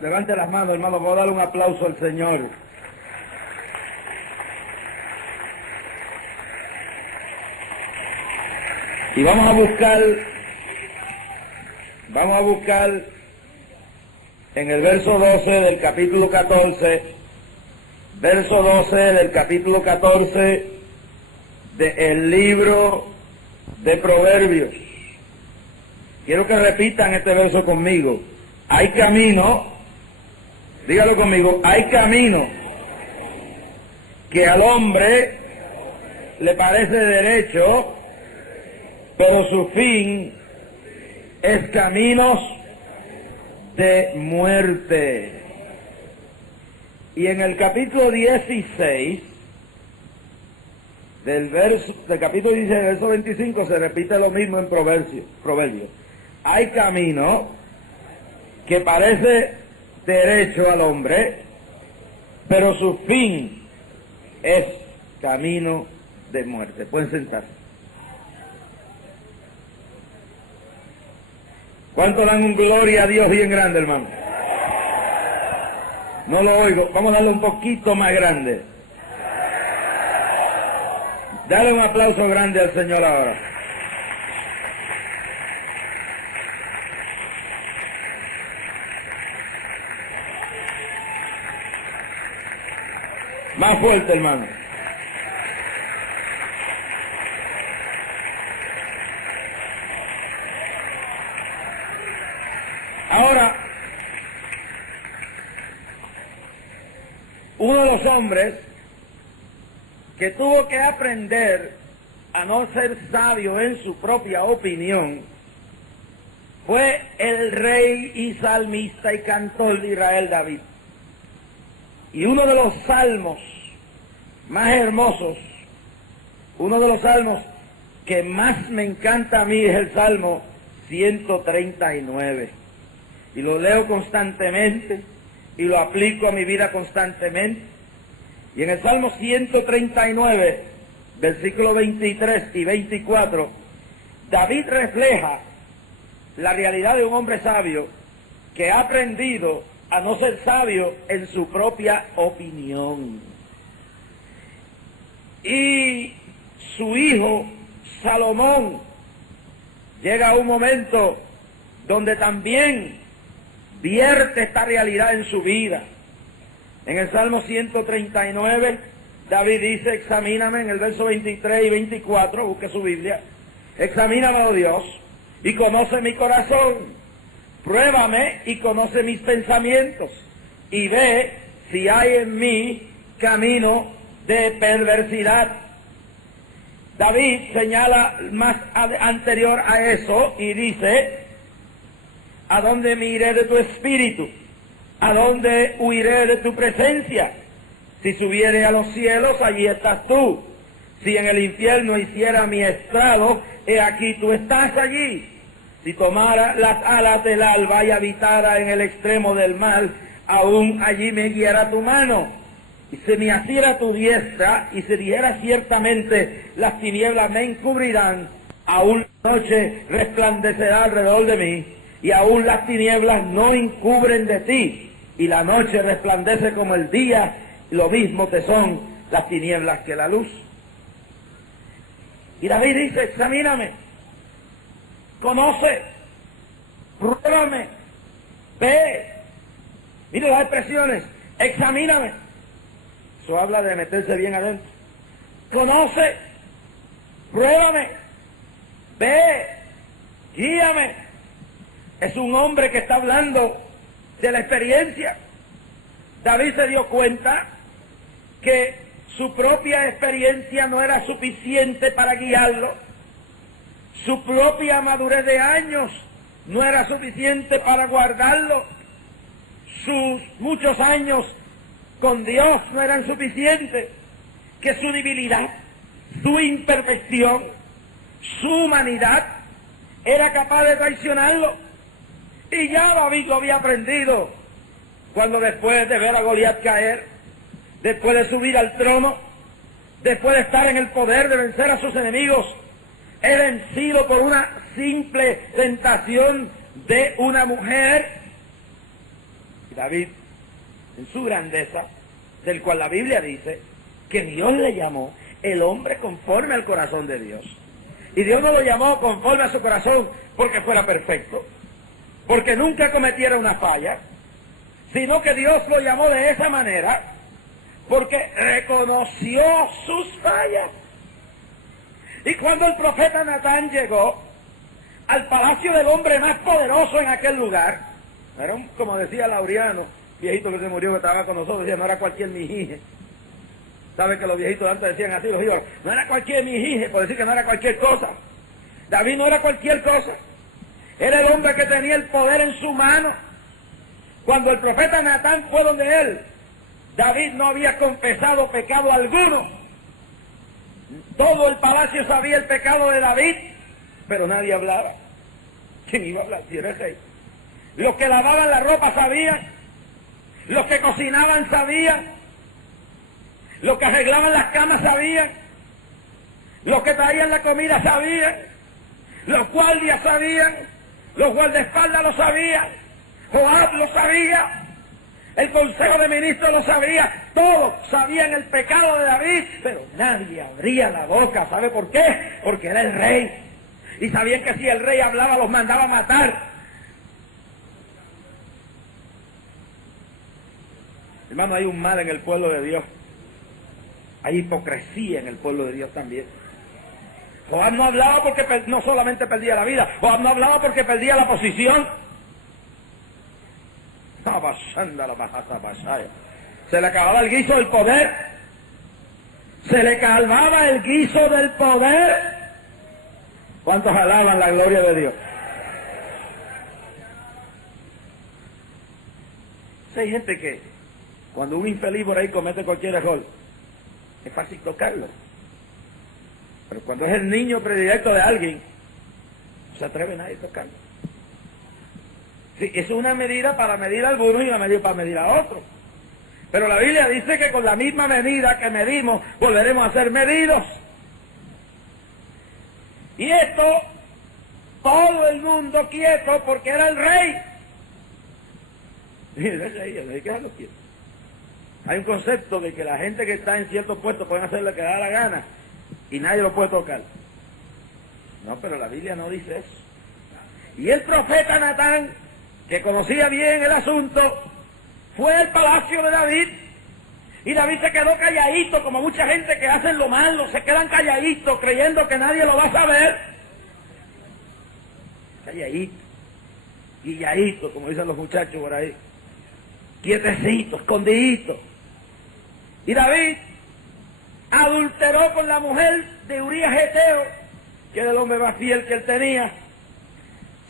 Levante las manos, hermano, vamos a darle un aplauso al Señor. Y vamos a buscar en el verso 12 del capítulo 14, verso 12 del capítulo 14 del libro de Proverbios. Quiero que repitan este verso conmigo. Hay camino, dígalo conmigo, hay camino que al hombre le parece derecho, pero su fin es caminos de muerte. Y en el capítulo 16, del capítulo 16, verso 25, se repite lo mismo en Proverbios. Hay camino que parece derecho al hombre, pero su fin es camino de muerte. Pueden sentarse. ¿Cuánto dan un gloria a Dios bien grande, hermano? No lo oigo. Vamos a darle un poquito más grande. Dale un aplauso grande al Señor ahora. Más fuerte, hermano. Ahora, uno de los hombres que tuvo que aprender a no ser sabio en su propia opinión fue el rey y salmista y cantor de Israel, David. Y uno de los salmos más hermosos, uno de los salmos que más me encanta a mí es el Salmo 139. Y lo leo constantemente y lo aplico a mi vida constantemente. Y en el Salmo 139, versículos 23 y 24, David refleja la realidad de un hombre sabio que ha aprendido a no ser sabio en su propia opinión. Y su hijo Salomón llega a un momento donde también vierte esta realidad en su vida. En el Salmo 139, David dice, examíname, en el verso 23 y 24, busque su Biblia, examíname, oh Dios, y conoce mi corazón, pruébame y conoce mis pensamientos, y ve si hay en mí camino de perversidad. David señala más anterior a eso y dice, ¿a dónde me iré de tu espíritu? ¿A dónde huiré de tu presencia? Si subiere a los cielos, allí estás tú. Si en el infierno hiciera mi estrado, he aquí tú estás allí. Si tomara las alas del alba y habitara en el extremo del mal, aún allí me guiara tu mano. Y se me asiera tu diestra, y se dijera ciertamente, las tinieblas me encubrirán, aún la noche resplandecerá alrededor de mí, y aún las tinieblas no encubren de ti, y la noche resplandece como el día, y lo mismo te son las tinieblas que la luz. Y David dice, examíname, conoce, pruébame, ve. Mira las expresiones, examíname. Eso habla de meterse bien adentro. Conoce, pruébame, ve, guíame. Es un hombre que está hablando de la experiencia. David se dio cuenta que su propia experiencia no era suficiente para guiarlo. Su propia madurez de años no era suficiente para guardarlo. Sus muchos años con Dios no eran suficientes, que su debilidad, su imperfección, su humanidad era capaz de traicionarlo. Y ya David lo había aprendido cuando después de ver a Goliat caer, después de subir al trono, después de estar en el poder de vencer a sus enemigos, es vencido por una simple tentación de una mujer. Y David, en su grandeza, del cual la Biblia dice que Dios le llamó el hombre conforme al corazón de Dios. Y Dios no lo llamó conforme a su corazón porque fuera perfecto, porque nunca cometiera una falla, sino que Dios lo llamó de esa manera porque reconoció sus fallas. Y cuando el profeta Natán llegó al palacio del hombre más poderoso en aquel lugar, era como decía Laureano, viejito que se murió, que estaba con nosotros, decía, no era cualquier mijije. ¿Sabe que los viejitos antes decían así, los hijos? No era cualquier mijije, por decir que no era cualquier cosa. David no era cualquier cosa. Era el hombre que tenía el poder en su mano. Cuando el profeta Natán fue donde él, David no había confesado pecado alguno. Todo el palacio sabía el pecado de David, pero nadie hablaba. ¿Quién iba a hablar? Si era el rey. Los que lavaban la ropa sabían, los que cocinaban sabían, los que arreglaban las camas sabían, los que traían la comida sabían, los guardias sabían, los guardaespaldas lo sabían, Joab lo sabía, el consejo de ministros lo sabía, todos sabían el pecado de David, pero nadie abría la boca. ¿Sabe por qué? Porque era el rey. Y sabían que si el rey hablaba los mandaba a matar. Hermano, hay un mal en el pueblo de Dios. Hay hipocresía en el pueblo de Dios también. Joab no hablaba porque no solamente perdía la vida, Joab no hablaba porque perdía la posición. Se le acababa el guiso del poder. Se le acababa el guiso del poder. ¿Cuántos alaban la gloria de Dios? Si hay gente que cuando un infeliz por ahí comete cualquier error, es fácil tocarlo. Pero cuando es el niño predilecto de alguien, no se atreve nadie a tocarlo. Sí, es una medida para medir a algunos y una medida para medir a otros. Pero la Biblia dice que con la misma medida que medimos, volveremos a ser medidos. Y esto, todo el mundo quieto porque era el rey. Y el rey que lo quiere. Hay un concepto de que la gente que está en ciertos puestos pueden hacer lo que da la gana y nadie lo puede tocar. No, pero la Biblia no dice eso. Y el profeta Natán, que conocía bien el asunto, fue al palacio de David y David se quedó calladito, como mucha gente que hacen lo malo, se quedan calladitos creyendo que nadie lo va a saber. Calladito, guilladito, como dicen los muchachos por ahí, quietecito, escondidito. Y David adulteró con la mujer de Urías Geteo, que era el hombre más fiel que él tenía.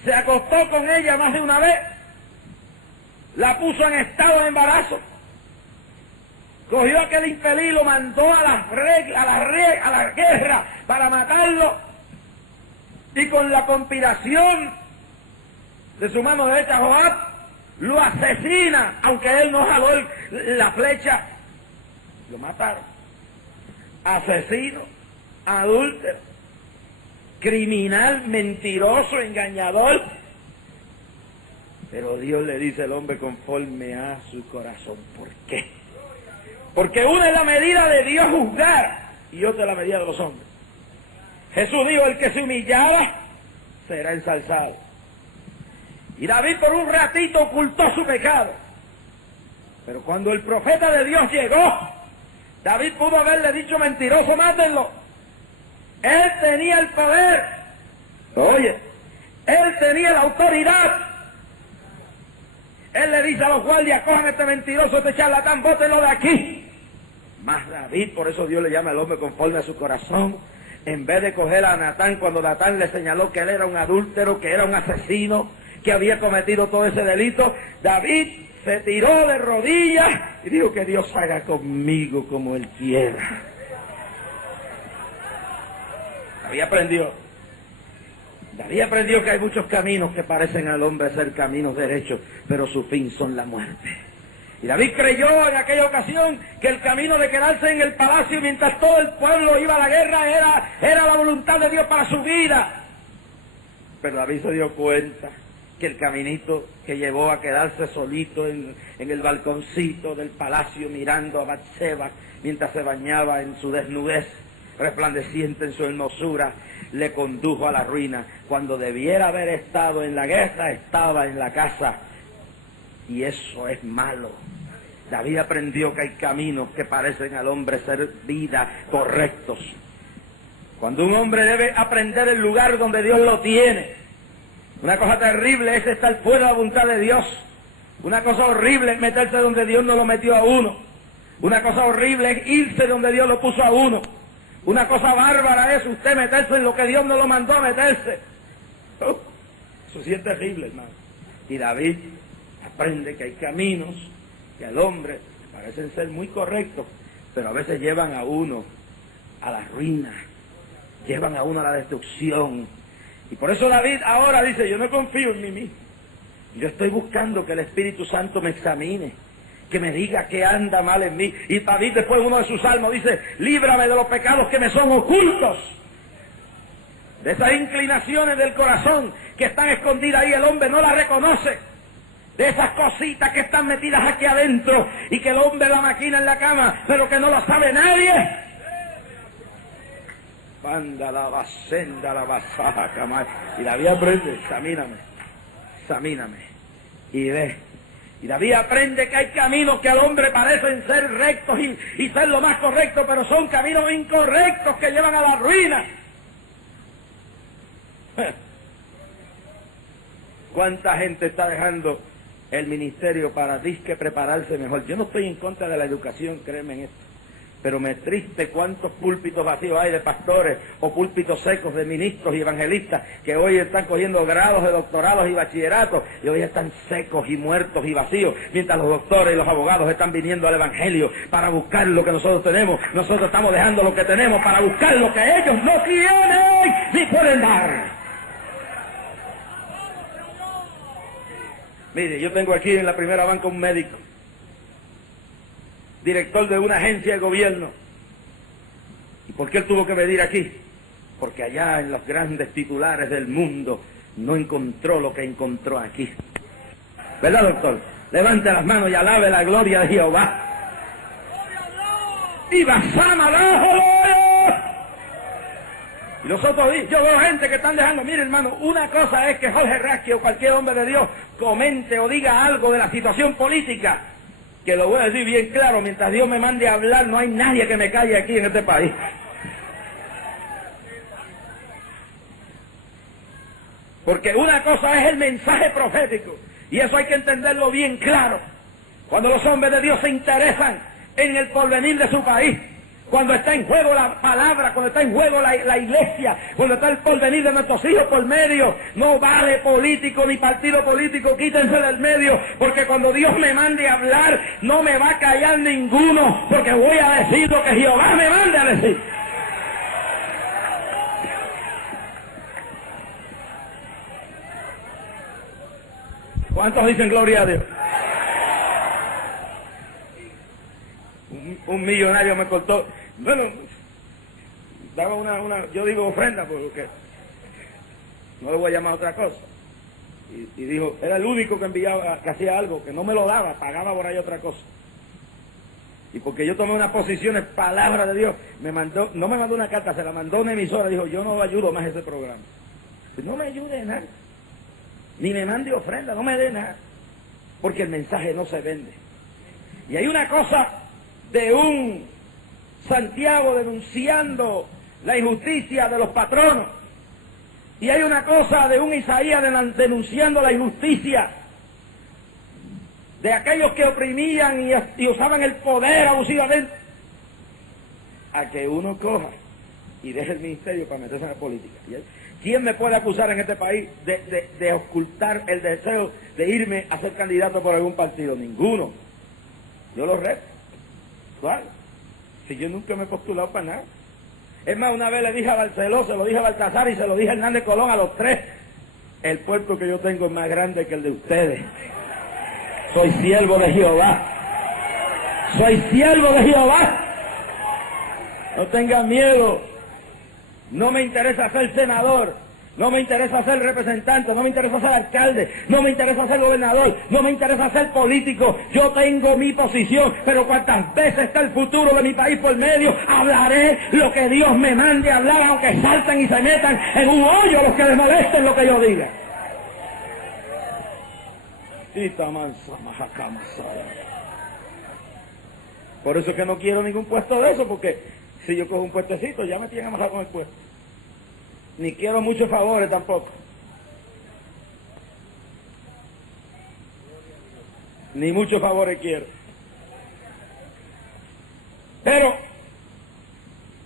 Se acostó con ella más de una vez, la puso en estado de embarazo, cogió a aquel infeliz, lo mandó a la guerra para matarlo, y con la conspiración de su mano derecha Joab, lo asesina, aunque él no jaló la flecha. Lo mataron. Asesino, adúltero, criminal, mentiroso, engañador. Pero Dios le dice al hombre conforme a su corazón. ¿Por qué? Porque una es la medida de Dios juzgar y otra es la medida de los hombres. Jesús dijo, el que se humillara será ensalzado. Y David por un ratito ocultó su pecado. Pero cuando el profeta de Dios llegó, David pudo haberle dicho, mentiroso, mátenlo. Él tenía el poder. Oye, él tenía la autoridad. Él le dice a los guardias, cojan este mentiroso, este charlatán, bótenlo de aquí. Mas David, por eso Dios le llama al hombre conforme a su corazón, en vez de coger a Natán cuando Natán le señaló que él era un adúltero, que era un asesino, que había cometido todo ese delito, David se tiró de rodillas y dijo que Dios haga conmigo como Él quiera. David aprendió que hay muchos caminos que parecen al hombre ser caminos derechos, pero su fin son la muerte. Y David creyó en aquella ocasión que el camino de quedarse en el palacio mientras todo el pueblo iba a la guerra era la voluntad de Dios para su vida. Pero David se dio cuenta que el caminito que llevó a quedarse solito en el balconcito del palacio mirando a Batseba mientras se bañaba en su desnudez, resplandeciente en su hermosura, le condujo a la ruina. Cuando debiera haber estado en la guerra, estaba en la casa. Y eso es malo. David aprendió que hay caminos que parecen al hombre ser vida correctos. Cuando un hombre debe aprender el lugar donde Dios lo tiene. Una cosa terrible es estar fuera de la voluntad de Dios. Una cosa horrible es meterse donde Dios no lo metió a uno. Una cosa horrible es irse donde Dios lo puso a uno. Una cosa bárbara es usted meterse en lo que Dios no lo mandó a meterse. Eso sí es terrible, hermano. Y David aprende que hay caminos que al hombre parecen ser muy correctos, pero a veces llevan a uno a la ruina, llevan a uno a la destrucción. Y por eso David ahora dice, yo no confío en mí mismo. Yo estoy buscando que el Espíritu Santo me examine, que me diga qué anda mal en mí. Y David después uno de sus salmos dice, líbrame de los pecados que me son ocultos. De esas inclinaciones del corazón que están escondidas ahí, el hombre no las reconoce. De esas cositas que están metidas aquí adentro y que el hombre la maquina en la cama, pero que no lo sabe nadie. Banda la basenda la basaca, y David aprende, examíname, y ve. Y David aprende que hay caminos que al hombre parecen ser rectos y ser lo más correcto, pero son caminos incorrectos que llevan a la ruina. ¿Cuánta gente está dejando el ministerio para disque prepararse mejor? Yo no estoy en contra de la educación, créeme en esto. Pero me triste cuántos púlpitos vacíos hay de pastores o púlpitos secos de ministros y evangelistas que hoy están cogiendo grados de doctorados y bachilleratos y hoy están secos y muertos y vacíos, mientras los doctores y los abogados están viniendo al evangelio para buscar lo que nosotros tenemos. Nosotros estamos dejando lo que tenemos para buscar lo que ellos no tienen ni pueden dar. Mire, yo tengo aquí en la primera banca un médico, director de una agencia de gobierno. ¿Y por qué él tuvo que venir aquí? Porque allá en los grandes titulares del mundo no encontró lo que encontró aquí. ¿Verdad, doctor? Levante las manos y alabe la gloria de Jehová. ¡Y basama abajo! Y los otros días, yo veo gente que están dejando, mire hermano, una cosa es que Jorge Rasque o cualquier hombre de Dios comente o diga algo de la situación política, que lo voy a decir bien claro, mientras Dios me mande a hablar, no hay nadie que me calle aquí en este país. Porque una cosa es el mensaje profético, y eso hay que entenderlo bien claro. Cuando los hombres de Dios se interesan en el porvenir de su país, cuando está en juego la palabra, cuando está en juego la iglesia, cuando está el porvenir de nuestros hijos por medio, no vale político ni partido político, quítense del medio, porque cuando Dios me mande a hablar, no me va a callar ninguno, porque voy a decir lo que Jehová me mande a decir. ¿Cuántos dicen gloria a Dios? Un millonario me cortó, bueno, daba yo digo ofrenda porque no le voy a llamar otra cosa. Y dijo, era el único que enviaba, que hacía algo, que no me lo daba, pagaba por ahí otra cosa. Y porque yo tomé una posición en palabra de Dios, no me mandó una carta, se la mandó una emisora, dijo, yo no ayudo más a ese programa. Pues no me ayude en nada, ni me mande ofrenda, no me dé nada, porque el mensaje no se vende. Y hay una cosa de un Santiago denunciando la injusticia de los patronos, y hay una cosa de un Isaías denunciando la injusticia de aquellos que oprimían y usaban el poder abusivamente, a que uno coja y deje el ministerio para meterse en la política. ¿Quién me puede acusar en este país de ocultar el deseo de irme a ser candidato por algún partido? Ninguno. Yo lo reto. ¿Cuál? Si yo nunca me he postulado para nada. Es más, una vez le dije a Barceló, se lo dije a Baltasar y se lo dije a Hernández Colón, a los tres, el puerto que yo tengo es más grande que el de ustedes. Soy siervo de Jehová. Soy siervo de Jehová. No tengan miedo. No me interesa ser senador. No me interesa ser representante, no me interesa ser alcalde, no me interesa ser gobernador, no me interesa ser político. Yo tengo mi posición, pero cuantas veces está el futuro de mi país por medio, hablaré lo que Dios me mande a hablar, aunque salten y se metan en un hoyo los que les molesten lo que yo diga. Por eso es que no quiero ningún puesto de eso, porque si yo cojo un puestecito ya me tienen amarrado con el puesto. Ni quiero muchos favores tampoco. Ni muchos favores quiero. Pero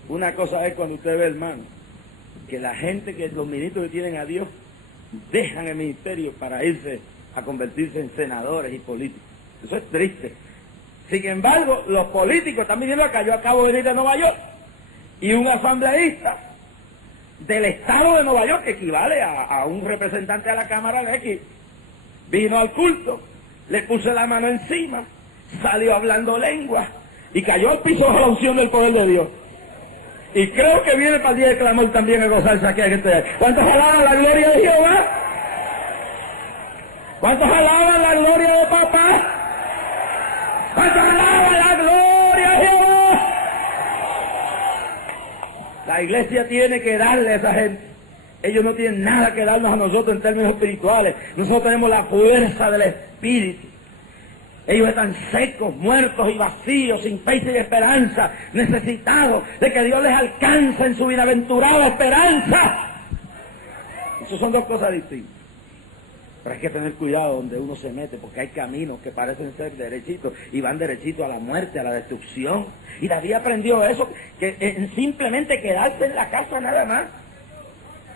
una cosa es cuando usted ve, hermano, que la gente, que los ministros que tienen a Dios, dejan el ministerio para irse a convertirse en senadores y políticos. Eso es triste. Sin embargo, los políticos están viniendo acá. Yo acabo de venir de Nueva York y un asambleísta del estado de Nueva York, que equivale a un representante a la Cámara de aquí, vino al culto, le puse la mano encima, salió hablando lengua y cayó al piso bajo la unción del poder de Dios. Y creo que viene para el día de clamor también a gozarse aquí. ¿Cuántos alaban la gloria de Jehová? ¿Cuántos alaban la gloria de papá? ¿Cuántos alaban la gloria de Jehová? La iglesia tiene que darle a esa gente. Ellos no tienen nada que darnos a nosotros en términos espirituales. Nosotros tenemos la fuerza del Espíritu. Ellos están secos, muertos y vacíos, sin fe y sin esperanza, necesitados de que Dios les alcance en su bienaventurada esperanza. Esas son dos cosas distintas. Pero hay que tener cuidado donde uno se mete, porque hay caminos que parecen ser derechitos y van derechitos a la muerte, a la destrucción. Y David aprendió eso, que simplemente quedarse en la casa nada más.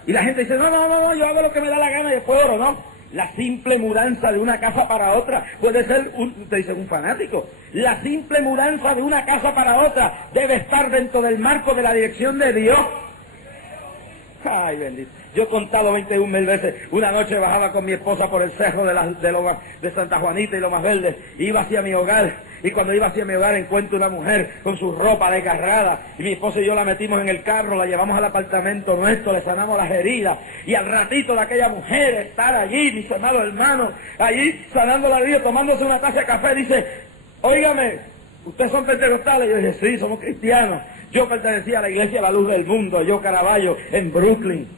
Y la gente dice, no, yo hago lo que me da la gana y después oro, no. La simple mudanza de una casa para otra puede ser, te dice un fanático, la simple mudanza de una casa para otra debe estar dentro del marco de la dirección de Dios. Ay, bendito. Yo he contado 21,000 veces. Una noche bajaba con mi esposa por el cerro de Santa Juanita y Lomas Verdes. Iba hacia mi hogar. Y cuando iba hacia mi hogar encuentro una mujer con su ropa desgarrada. Y mi esposa y yo la metimos en el carro, la llevamos al apartamento nuestro, le sanamos las heridas. Y al ratito de aquella mujer estar allí, mis amados hermanos, allí sanando la herida, tomándose una taza de café, dice, óigame, ¿ustedes son pentecostales? Yo dije, sí, somos cristianos. Yo pertenecía a la iglesia La Luz del Mundo, yo Caraballo, en Brooklyn.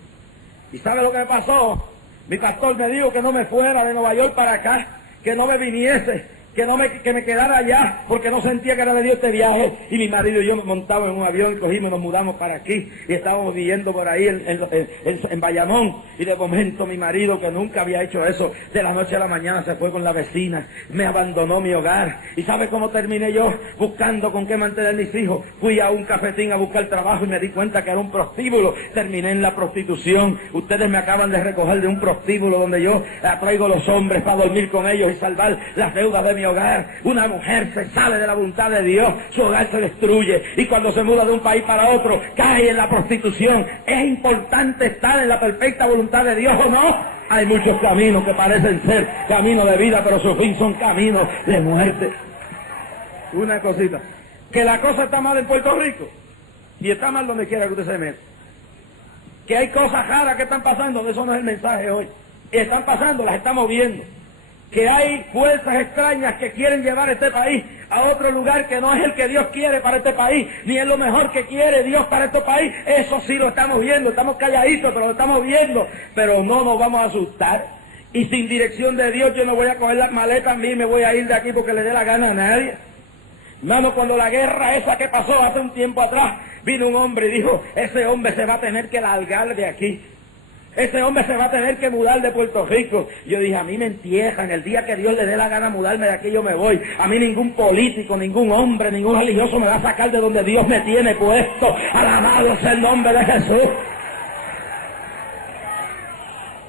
¿Y sabe lo que me pasó? Mi pastor me dijo que no me fuera de Nueva York para acá, que no me viniese, que me quedara allá, porque no sentía que era de Dios este viaje. Y mi marido y yo nos montamos en un avión, cogimos y nos mudamos para aquí, y estábamos viviendo por ahí en Bayamón. Y de momento mi marido, que nunca había hecho eso, de la noche a la mañana se fue con la vecina, me abandonó mi hogar. ¿Y sabe cómo terminé yo? Buscando con qué mantener mis hijos. Fui a un cafetín a buscar trabajo y me di cuenta que era un prostíbulo. Terminé en la prostitución. Ustedes me acaban de recoger de un prostíbulo donde yo traigo los hombres para dormir con ellos y salvar las deudas de mi hogar. Una mujer se sale de la voluntad de Dios, su hogar se destruye, y cuando se muda de un país para otro cae en la prostitución. ¿Es importante estar en la perfecta voluntad de Dios o no? Hay muchos caminos que parecen ser caminos de vida, pero su fin son caminos de muerte. Una cosita, que la cosa está mal en Puerto Rico, y está mal donde quiera que usted se meta. Que hay cosas raras que están pasando, eso no es el mensaje hoy. Están pasando, las estamos viendo. Que hay fuerzas extrañas que quieren llevar este país a otro lugar que no es el que Dios quiere para este país, ni es lo mejor que quiere Dios para este país. Eso sí lo estamos viendo, estamos calladitos, pero lo estamos viendo. Pero no nos vamos a asustar. Y sin dirección de Dios yo no voy a coger las maletas a mí y me voy a ir de aquí porque le dé la gana a nadie. Hermano, cuando la guerra esa que pasó hace un tiempo atrás, vino un hombre y dijo, ese hombre se va a tener que largar de aquí. Ese hombre se va a tener que mudar de Puerto Rico. Yo dije, a mí me entierran, el día que Dios le dé la gana mudarme de aquí yo me voy. A mí ningún político, ningún hombre, ningún religioso me va a sacar de donde Dios me tiene puesto. Alabado sea el nombre de Jesús.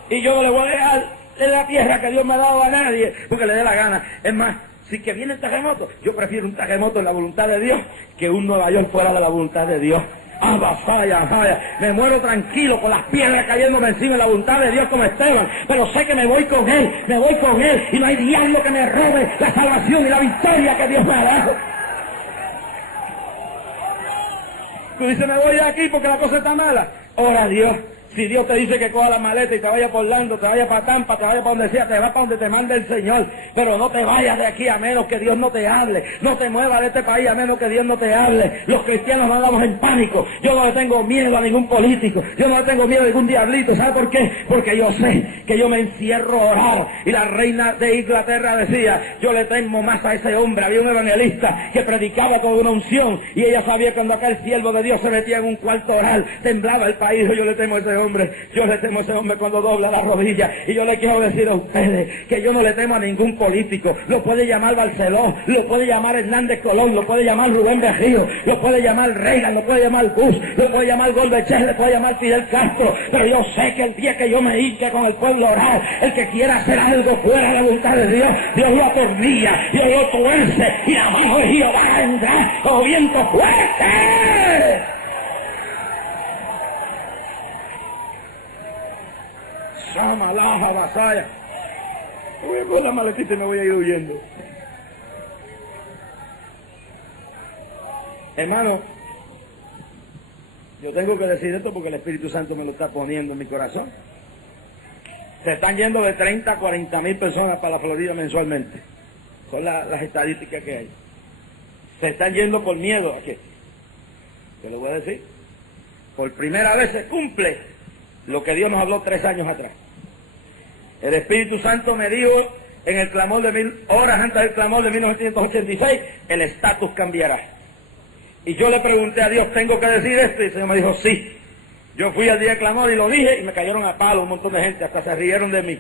Y yo no le voy a dejar en la tierra que Dios me ha dado a nadie, porque le dé la gana. Es más, si que viene el terremoto, yo prefiero un terremoto en la voluntad de Dios que un Nueva York fuera de la voluntad de Dios. Vaya, me muero tranquilo con las piedras cayéndome encima en la voluntad de Dios como Esteban, pero sé que me voy con Él, y no hay diablo que me robe la salvación y la victoria que Dios me ha dado. Tú dices, me voy de aquí porque la cosa está mala. Ora a Dios, Si Dios te dice que coja la maleta y te vaya por Orlando, te vaya para Tampa, te vaya para donde sea, te vas para donde te mande el Señor. Pero no te vayas de aquí a menos que Dios no te hable. No te muevas de este país a menos que Dios no te hable. Los cristianos no andamos en pánico. Yo no le tengo miedo a ningún político. Yo no le tengo miedo a ningún diablito. ¿Sabe por qué? Porque yo sé que yo me encierro a orar. Y la reina de Inglaterra decía, yo le temo más a ese hombre. Había un evangelista que predicaba con una unción y ella sabía que cuando aquel siervo de Dios se metía en un cuarto oral, temblaba el país. Yo le temo a ese hombre. Yo le temo a ese hombre cuando dobla la rodilla. Y yo le quiero decir a ustedes que yo no le temo a ningún político. Lo puede llamar Barceló, lo puede llamar Hernández Colón, lo puede llamar Rubén Berrío, lo puede llamar Reagan, lo puede llamar Bush, lo puede llamar Gorbachev, le puede llamar Fidel Castro. Pero yo sé que el día que yo me hinque con el pueblo oral, el que quiera hacer algo fuera de la voluntad de Dios, Dios lo atornilla, Dios lo tuerce, y la mano de Jehová vendrá como viento fuerte. Samalaja Basaya. Voy a coger la maletita y me voy a ir huyendo. Hermano, yo tengo que decir esto porque el Espíritu Santo me lo está poniendo en mi corazón. Se están yendo de 30 a 40 mil personas para la Florida mensualmente. Son las estadísticas que hay. Se están yendo por miedo. ¿A qué? Te lo voy a decir. Por primera vez se cumple lo que Dios nos habló 3 años atrás. El Espíritu Santo me dijo en el clamor de 1000 horas antes del clamor de 1986, el estatus cambiará. Y yo le pregunté a Dios, ¿tengo que decir esto? Y el Señor me dijo, sí. Yo fui al día de clamor y lo dije y me cayeron a palo un montón de gente, hasta se rieron de mí.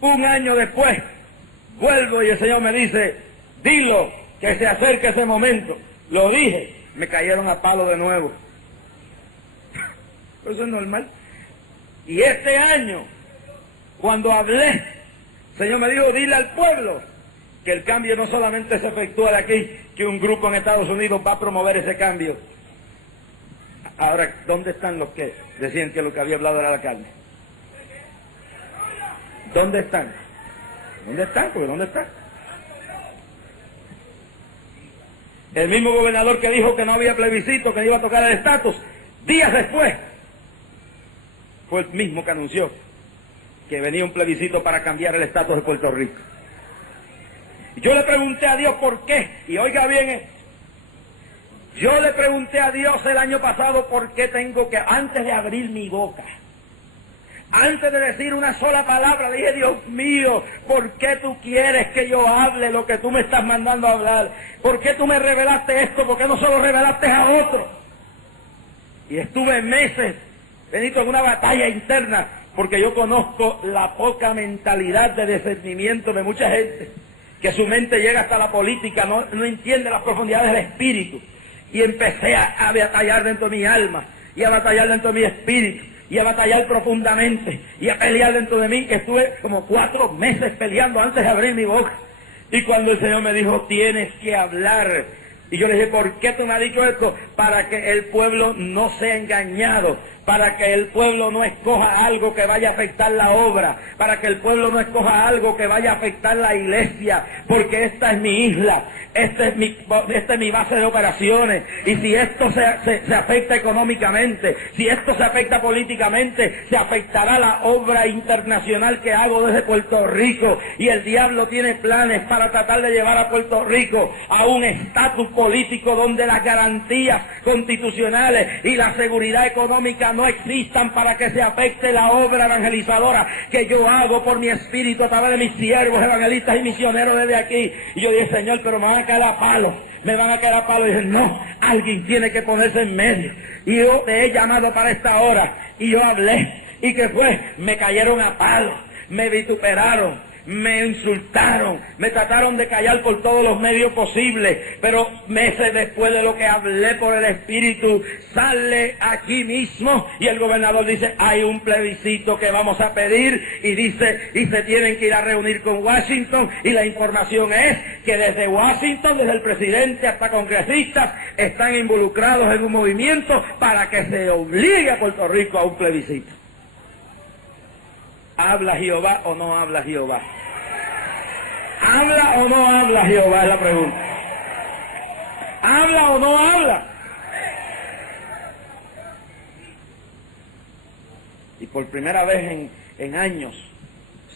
Un año después, vuelvo y el Señor me dice, dilo, que se acerque ese momento. Lo dije, me cayeron a palo de nuevo. Eso es normal. Y este año, cuando hablé, el Señor me dijo, dile al pueblo que el cambio no solamente se efectúa de aquí, que un grupo en Estados Unidos va a promover ese cambio. Ahora, ¿dónde están los que decían que lo que había hablado era la carne? ¿Dónde están? ¿Dónde están? Porque ¿dónde están? El mismo gobernador que dijo que no había plebiscito, que iba a tocar el estatus, días después, fue el mismo que anunció que venía un plebiscito para cambiar el estatus de Puerto Rico. Y yo le pregunté a Dios por qué, y oiga bien, yo le pregunté a Dios el año pasado por qué tengo que, antes de abrir mi boca, antes de decir una sola palabra, dije, Dios mío, ¿por qué tú quieres que yo hable lo que tú me estás mandando a hablar? ¿Por qué tú me revelaste esto? ¿Por qué no solo revelaste a otro? Y estuve meses, Benito, en una batalla interna, porque yo conozco la poca mentalidad de discernimiento de mucha gente, que su mente llega hasta la política, no entiende las profundidades del espíritu. Y empecé a batallar dentro de mi alma, y a batallar dentro de mi espíritu, y a batallar profundamente, y a pelear dentro de mí, que estuve como 4 meses peleando antes de abrir mi boca. Y cuando el Señor me dijo, tienes que hablar, y yo le dije, ¿por qué tú me has dicho esto? Para que el pueblo no sea engañado, para que el pueblo no escoja algo que vaya a afectar la obra, para que el pueblo no escoja algo que vaya a afectar la iglesia, porque esta es mi isla, esta es mi base de operaciones, y si esto se afecta económicamente, si esto se afecta políticamente, se afectará la obra internacional que hago desde Puerto Rico, y el diablo tiene planes para tratar de llevar a Puerto Rico a un estatus político donde las garantías constitucionales y la seguridad económica no existan para que se afecte la obra evangelizadora que yo hago por mi espíritu a través de mis siervos evangelistas y misioneros desde aquí. Y yo dije, Señor, pero me van a caer a palo, me van a caer a palo. Y dije, no, alguien tiene que ponerse en medio. Y yo te he llamado para esta hora, y yo hablé, y que fue, me cayeron a palo, me vituperaron, me insultaron, me trataron de callar por todos los medios posibles, pero meses después de lo que hablé por el Espíritu, sale aquí mismo y el gobernador dice, hay un plebiscito que vamos a pedir, y dice, y se tienen que ir a reunir con Washington, y la información es que desde Washington, desde el presidente hasta congresistas, están involucrados en un movimiento para que se obligue a Puerto Rico a un plebiscito. ¿Habla Jehová o no habla Jehová? ¿Habla o no habla Jehová? Es la pregunta. ¿Habla o no habla? por primera vez en años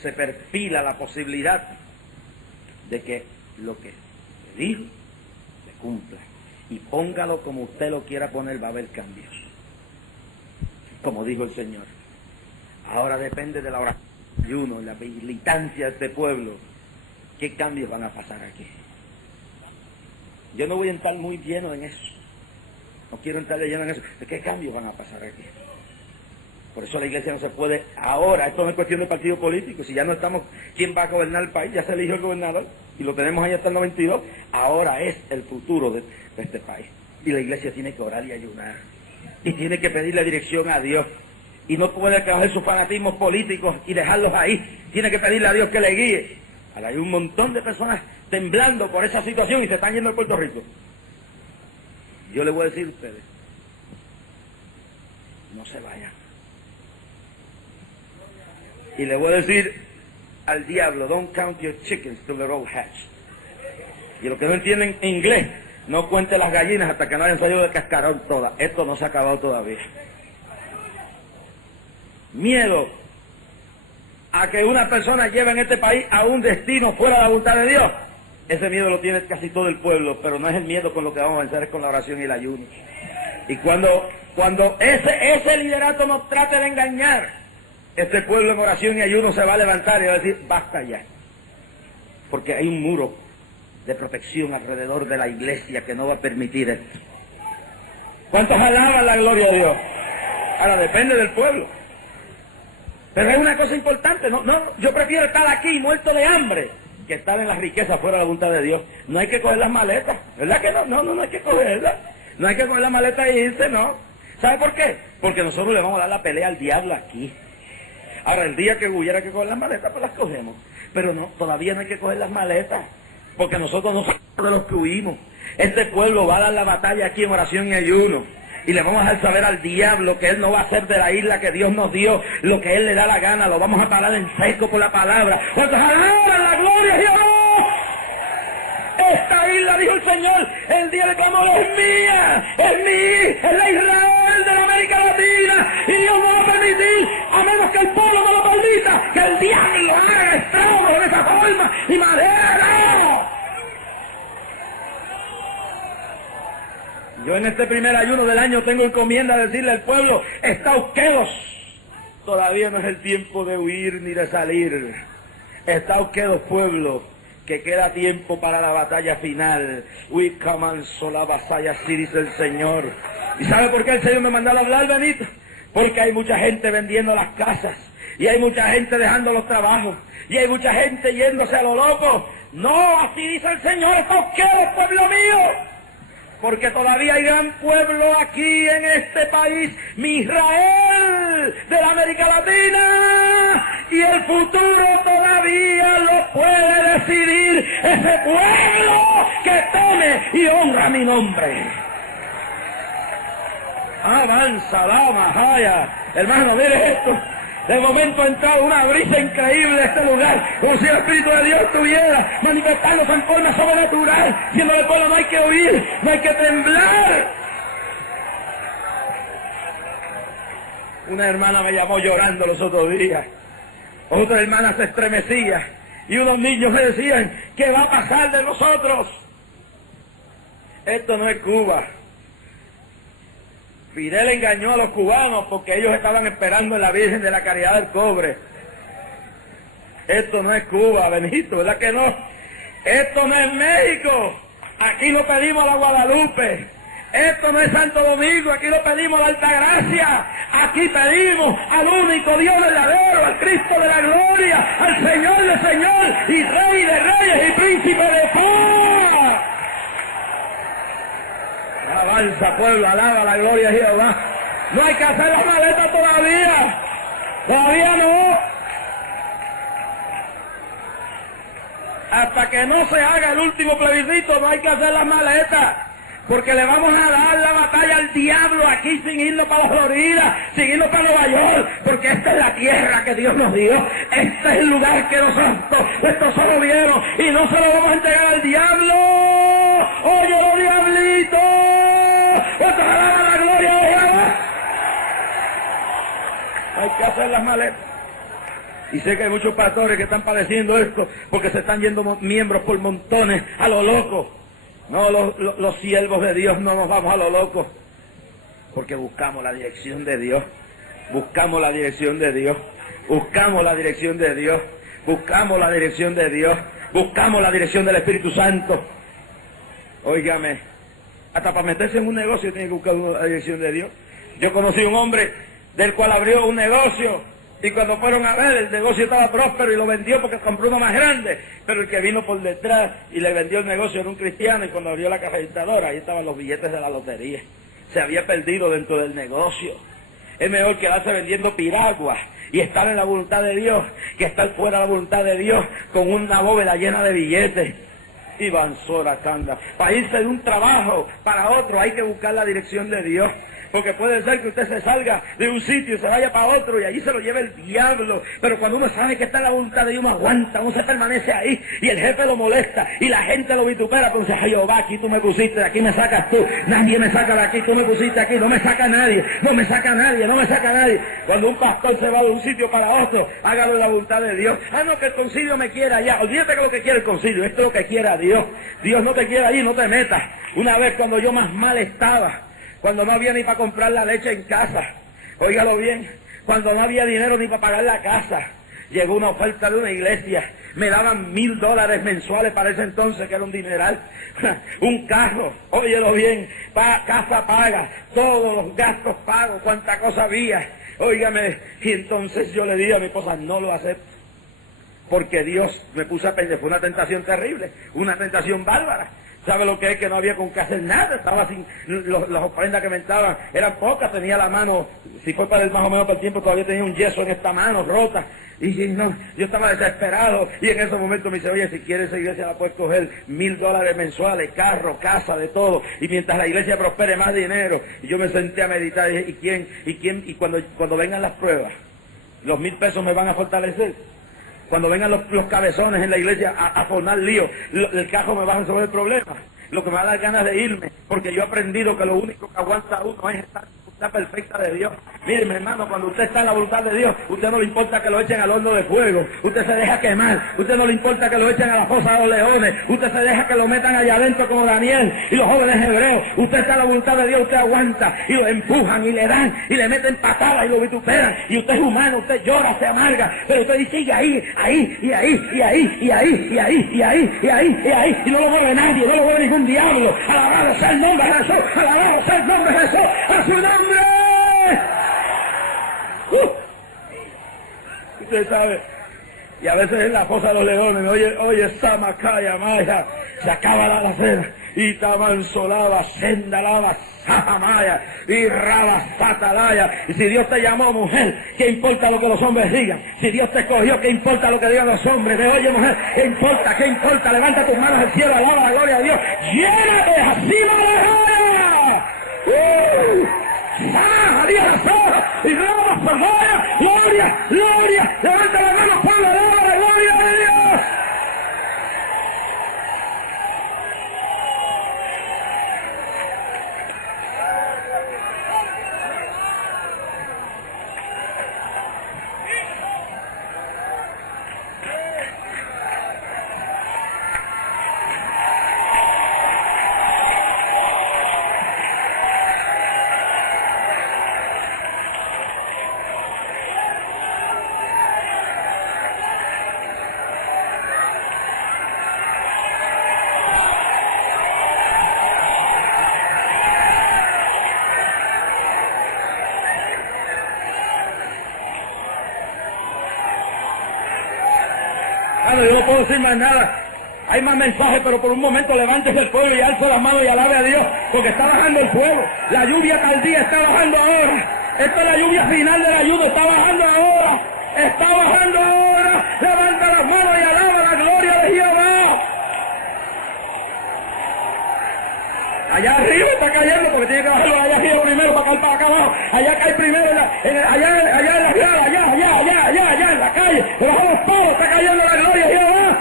se perfila la posibilidad de que lo que le dijo se cumpla. Y póngalo como usted lo quiera poner, va a haber cambios. Como dijo el Señor. Ahora depende de la oración, ayuno, la militancia de este pueblo, qué cambios van a pasar aquí. Yo no voy a entrar muy lleno en eso. No quiero entrar de lleno en eso. ¿De qué cambios van a pasar aquí? Por eso la iglesia no se puede ahora, esto no es cuestión de partido político, si ya no estamos, ¿quién va a gobernar el país? Ya se eligió el gobernador y lo tenemos ahí hasta el 92, ahora es el futuro de este país. Y la iglesia tiene que orar y ayunar, y tiene que pedirle dirección a Dios, y no puede coger sus fanatismos políticos y dejarlos ahí, tiene que pedirle a Dios que le guíe. Ahora hay un montón de personas temblando por esa situación y se están yendo a Puerto Rico. Yo les voy a decir a ustedes, no se vayan. Y le voy a decir al diablo, don't count your chickens till they're all hatched. Y los que no entienden inglés, no cuente las gallinas hasta que no hayan salido del cascarón todas. Esto no se ha acabado todavía. Miedo a que una persona lleve en este país a un destino fuera de la voluntad de Dios. Ese miedo lo tiene casi todo el pueblo, pero no es el miedo con lo que vamos a vencer, es con la oración y el ayuno. Y cuando ese liderato nos trate de engañar, este pueblo en oración y ayuno se va a levantar y va a decir, basta ya. Porque hay un muro de protección alrededor de la iglesia que no va a permitir esto. ¿Cuántos alaban la gloria de Dios? Ahora depende del pueblo. Pero es una cosa importante, yo prefiero estar aquí muerto de hambre que estar en las riquezas fuera de la voluntad de Dios. No hay que coger las maletas, ¿verdad que no? No hay que cogerlas. No hay que coger las maletas e irse, no. ¿Sabe por qué? Porque nosotros le vamos a dar la pelea al diablo aquí. Ahora, el día que hubiera que coger las maletas, pues las cogemos. Pero no, todavía no hay que coger las maletas, porque nosotros no somos de los que huimos. Este pueblo va a dar la batalla aquí en oración y ayuno. Y le vamos a dejar saber al diablo que él no va a hacer de la isla que Dios nos dio lo que él le da la gana. Lo vamos a parar en seco por la palabra. ¡Entonces, alaban la gloria de Dios! Esta isla, dijo el Señor, el día de clamor es mía, es la Israel de la América Latina, y Dios no va a permitir, a menos que el pueblo no lo permita, que el diablo haga estragos de esa forma y madera. Yo en este primer ayuno del año tengo encomienda de decirle al pueblo, estáos quedos, todavía no es el tiempo de huir ni de salir, estáos quedos, pueblo, que queda tiempo para la batalla final. We comenzó la batalla, así dice el Señor. ¿Y sabe por qué el Señor me mandó a hablar, Benito? Porque hay mucha gente vendiendo las casas, y hay mucha gente dejando los trabajos, y hay mucha gente yéndose a lo loco. No, así dice el Señor, estos quedos, pueblo mío. Porque todavía hay gran pueblo aquí en este país, mi Israel de la América Latina, y el futuro todavía lo puede decidir ese pueblo que teme y honra mi nombre. Avanza, dama, jaya. Hermano, mire esto. De momento ha entrado una brisa increíble en este lugar, como si el Espíritu de Dios estuviera manifestándose en forma sobrenatural, diciendo al pueblo, no hay que huir, no hay que temblar. Una hermana me llamó llorando los otros días, otra hermana se estremecía, y unos niños me decían, ¿qué va a pasar de nosotros? Esto no es Cuba. Fidel engañó a los cubanos porque ellos estaban esperando en la Virgen de la Caridad del Cobre. Esto no es Cuba, Benito, ¿verdad que no? Esto no es México. Aquí lo pedimos a la Guadalupe. Esto no es Santo Domingo, aquí lo pedimos a la Altagracia. Aquí pedimos al único Dios verdadero, al Cristo de la gloria, al Señor de señor y Rey de reyes y Príncipe de paz. Avanza, pueblo, alaba la gloria de Jehová. No hay que hacer las maletas todavía. Todavía no. Hasta que no se haga el último plebiscito, no hay que hacer las maletas. Porque le vamos a dar la batalla al diablo aquí sin irnos para Florida, sin irnos para Nueva York, porque esta es la tierra que Dios nos dio. Este es el lugar que nosotros, estos solo vieron, y no se lo vamos a entregar al diablo. ¡Oye, diablito! ¡Ojalá la gloria de Jehová! Hay que hacer las maletas. Y sé que hay muchos pastores que están padeciendo esto porque se están yendo miembros por montones a lo loco. No, los siervos de Dios no nos vamos a lo loco, porque buscamos la dirección de Dios. Buscamos la dirección de Dios. Buscamos la dirección de Dios. Buscamos la dirección de Dios. Buscamos la dirección del Espíritu Santo. Óigame, hasta para meterse en un negocio tiene que buscar la dirección de Dios. Yo conocí un hombre del cual abrió un negocio y cuando fueron a ver, el negocio estaba próspero y lo vendió porque compró uno más grande, pero el que vino por detrás y le vendió el negocio era un cristiano, y cuando abrió la caja registradora ahí estaban los billetes de la lotería. Se había perdido dentro del negocio. Es mejor quedarse vendiendo piraguas y estar en la voluntad de Dios que estar fuera de la voluntad de Dios con una bóveda llena de billetes. Y Bansora Kanda. Para irse de un trabajo para otro hay que buscar la dirección de Dios. Porque puede ser que usted se salga de un sitio y se vaya para otro y allí se lo lleve el diablo. Pero cuando uno sabe que está en la voluntad de Dios, uno aguanta, uno se permanece ahí y el jefe lo molesta y la gente lo vitupera. Entonces, ay Jehová, aquí tú me pusiste, de aquí me sacas tú, nadie me saca de aquí, tú me pusiste aquí, no me saca nadie, no me saca nadie, no me saca nadie. Cuando un pastor se va de un sitio para otro, hágalo en la voluntad de Dios. Ah, no, que el concilio me quiera allá. Olvídate que lo que quiere el concilio, esto es lo que quiera Dios. Dios no te quiere allí, no te metas. Una vez cuando yo más mal estaba, cuando no había ni para comprar la leche en casa, óigalo bien, cuando no había dinero ni para pagar la casa, llegó una oferta de una iglesia, me daban $1,000 mensuales para ese entonces, que era un dineral, un carro, óyelo bien, casa paga, todos los gastos pagos, cuánta cosa había, óigame, y entonces yo le dije a mi esposa, no lo acepto, porque Dios me puso a pensar, fue una tentación terrible, una tentación bárbara. ¿Sabe lo que es? Que no había con qué hacer nada, estaba sin, las ofrendas que me entraban eran pocas, tenía la mano, si fue para el más o menos para el tiempo, todavía tenía un yeso en esta mano, rota, y no, yo estaba desesperado, y en ese momento me dice, oye, si quieres esa iglesia la puedes coger, $1,000 mensuales, carro, casa, de todo, y mientras la iglesia prospere más dinero. Y yo me senté a meditar, y dije, ¿y quién? Y cuando vengan las pruebas, los $1,000 me van a fortalecer. Cuando vengan los cabezones en la iglesia a formar lío, el cajo me va a resolver el problema. Lo que me va a dar ganas de irme, porque yo he aprendido que lo único que aguanta uno es estar en la voluntad perfecta de Dios. Mire, mi hermano, cuando usted está en la voluntad de Dios, usted no le importa que lo echen al horno de fuego, usted se deja quemar, usted no le importa que lo echen a la fosa de los leones, usted se deja que lo metan allá adentro como Daniel y los jóvenes hebreos. Usted está en la voluntad de Dios, usted aguanta y lo empujan y le dan y le meten patadas y lo vituperan, y usted es humano, usted llora, se amarga, pero usted sigue ahí, y no lo mueve nadie, no lo mueve ningún diablo. Alabado sea el nombre de Jesús, alabado sea el nombre de Jesús, a su nombre. Usted sabe, y a veces en la fosa de los leones, oye, Samacaya, Maya, se acaba la cena, y Tamansolaba, Sendalaba, Sajamaya, y Raba, Satalaya. Y si Dios te llamó, mujer, ¿qué importa lo que los hombres digan? Si Dios te escogió, ¿qué importa lo que digan los hombres? Me oye, mujer, ¿qué importa? ¿Qué importa? Levanta tus manos al cielo, alaba la gloria de Dios, llénate, así aleluya. Y Raba, Sajamaya, gloria, gloria, levanta las manos, Pablo, alaba la gloria de Dios. Yo no puedo decir más nada. Hay más mensajes, pero por un momento levántese el pueblo y alce las manos y alabe a Dios, porque está bajando el fuego. La lluvia tardía está bajando ahora. Esta es la lluvia final del ayuno, está bajando ahora. Está bajando ahora. Levanta las manos y alaba la gloria de Jehová. Allá arriba está cayendo, porque tiene que bajarlo allá arriba primero para caer para acá abajo. Allá cae primero, allá en la grada, allá en la calle, debajo de los palos está cayendo la gloria de Jehová.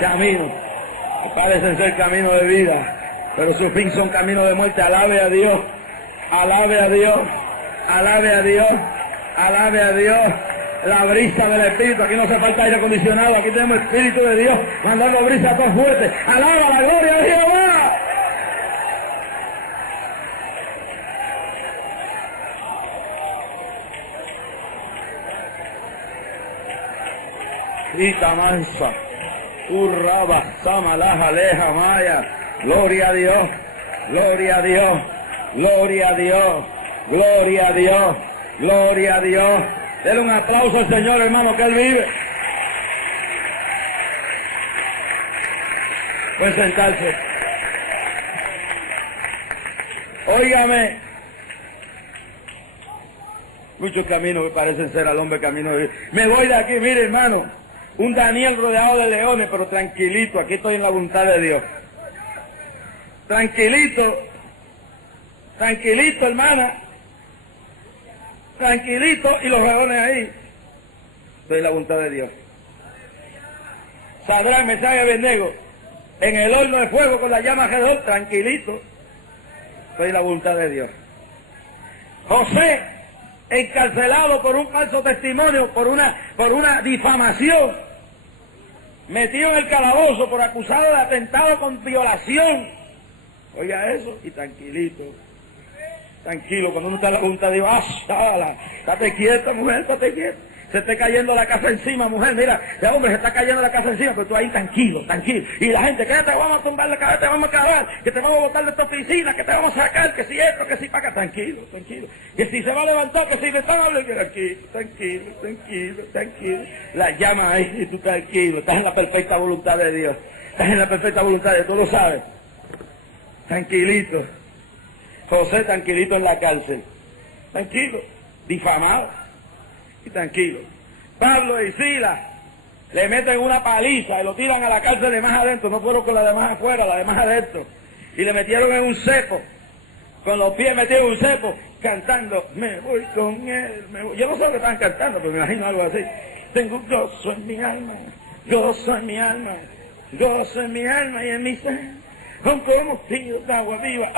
caminos que parecen ser caminos de vida, pero su fin son caminos de muerte. Alabe a Dios, alabe a Dios, alabe a Dios, alabe a Dios. La brisa del Espíritu, aquí no hace falta aire acondicionado, aquí tenemos el Espíritu de Dios mandando brisa tan fuerte. Alaba la gloria de Jehová. Ita mansa, urraba, samalaja, leja, maya. Gloria a Dios, gloria a Dios, gloria a Dios, gloria a Dios, gloria a Dios. Denle un aplauso al Señor, hermano, que Él vive. Pueden sentarse. Óigame. Muchos caminos que parecen ser al hombre camino de vida. Me voy de aquí, mire, hermano. Un Daniel rodeado de leones, pero tranquilito. Aquí estoy en la voluntad de Dios. Tranquilito. Tranquilito, hermana. Tranquilito, y los leones ahí. Estoy en la voluntad de Dios. Sadrach, Mesach y Abednego en el horno de fuego con la llama alrededor, tranquilito. Estoy en la voluntad de Dios. José, encarcelado por un falso testimonio, por una difamación, metido en el calabozo por acusado de atentado con violación. Oiga eso, y tranquilito. Tranquilo, cuando uno está en la voluntad de Dios, ¡ah, estate quieta, mujer, estate quieta! Se está cayendo la casa encima, mujer, mira, ya hombre, se está cayendo la casa encima, pero tú ahí tranquilo, tranquilo. Y la gente, que te vamos a tumbar la cabeza, te vamos a acabar, que te vamos a botar de esta oficina, que te vamos a sacar, que si esto, que si para acá, tranquilo, tranquilo. Que si se va a levantar, que si le están hablando, tranquilo, tranquilo, tranquilo, tranquilo. La llama ahí y tú tranquilo, estás en la perfecta voluntad de Dios. Estás en la perfecta voluntad de Dios, tú lo sabes. Tranquilito. José tranquilito en la cárcel. Tranquilo, difamado. Y tranquilo. Pablo y Silas le meten una paliza y lo tiran a la cárcel de más adentro, no fueron con la de más afuera, la de más adentro. Y le metieron en un cepo, con los pies metidos en un cepo, cantando, me voy con él, me voy. Yo no sé lo que estaban cantando, pero me imagino algo así. Tengo un gozo en mi alma, gozo en mi alma, gozo en mi alma y en mi ser. Rompemos ríos de agua viva,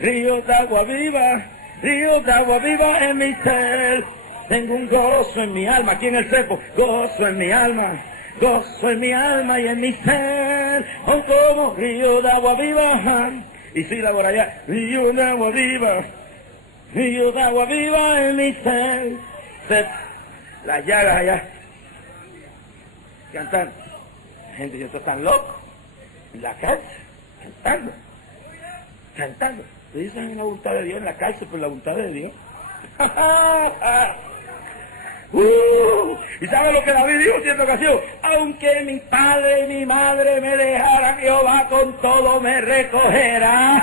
ríos de agua viva, ríos de agua viva en mi ser. Tengo un gozo en mi alma, aquí en el cepo, gozo en mi alma, gozo en mi alma y en mi ser. Como río de agua viva, y si la por allá, río de agua viva, río de agua viva en mi ser. Las llagas allá, cantando. La gente, yo estoy tan loco, en la cárcel. Cantando. Ustedes están en la voluntad de Dios, en la cárcel por la voluntad de Dios. ¿Y sabe lo que David dijo en cierta ocasión? Aunque mi padre y mi madre me dejaran, Jehová con todo me recogerá.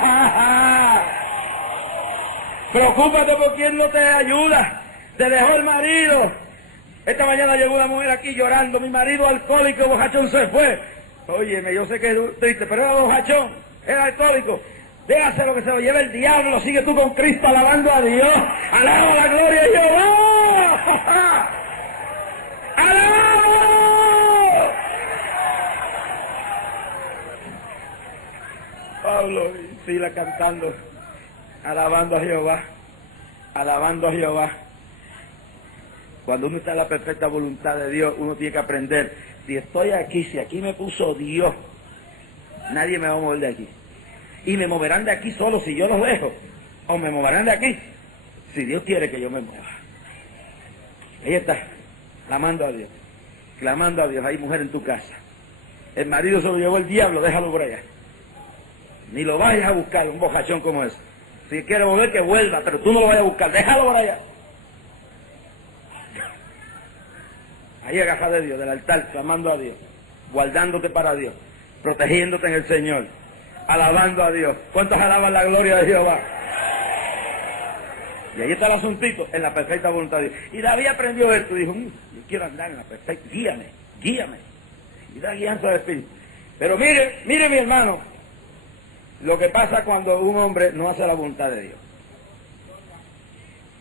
Preocúpate por quien no te ayuda. Te dejó el marido. Esta mañana llegó una mujer aquí llorando. Mi marido alcohólico, bojachón, se fue. Óyeme, yo sé que es triste, pero era bojachón, era alcohólico. Déjaselo que se lo lleve el diablo, sigue tú con Cristo alabando a Dios. ¡Alaba la gloria de Jehová! ¡Alaba! Pablo y Silas cantando, alabando a Jehová, alabando a Jehová. Cuando uno está en la perfecta voluntad de Dios, uno tiene que aprender. Si estoy aquí, si aquí me puso Dios, nadie me va a mover de aquí. Y me moverán de aquí solo si yo los dejo. O me moverán de aquí si Dios quiere que yo me mueva. Ahí está, clamando a Dios. Clamando a Dios. Hay mujer en tu casa. El marido se lo llevó el diablo, déjalo por allá. Ni lo vayas a buscar, un bojachón como ese. Si quiere volver, que vuelva, pero tú no lo vayas a buscar, déjalo por allá. Ahí agajado de Dios, del altar, clamando a Dios, guardándote para Dios, protegiéndote en el Señor, alabando a Dios. ¿Cuántos alaban la gloria de Jehová? Y ahí está el asuntito, en la perfecta voluntad de Dios. Y David aprendió esto y dijo, yo quiero andar en la perfecta, guíame, guíame. Y da guianza al Espíritu. Pero mire mi hermano, lo que pasa cuando un hombre no hace la voluntad de Dios.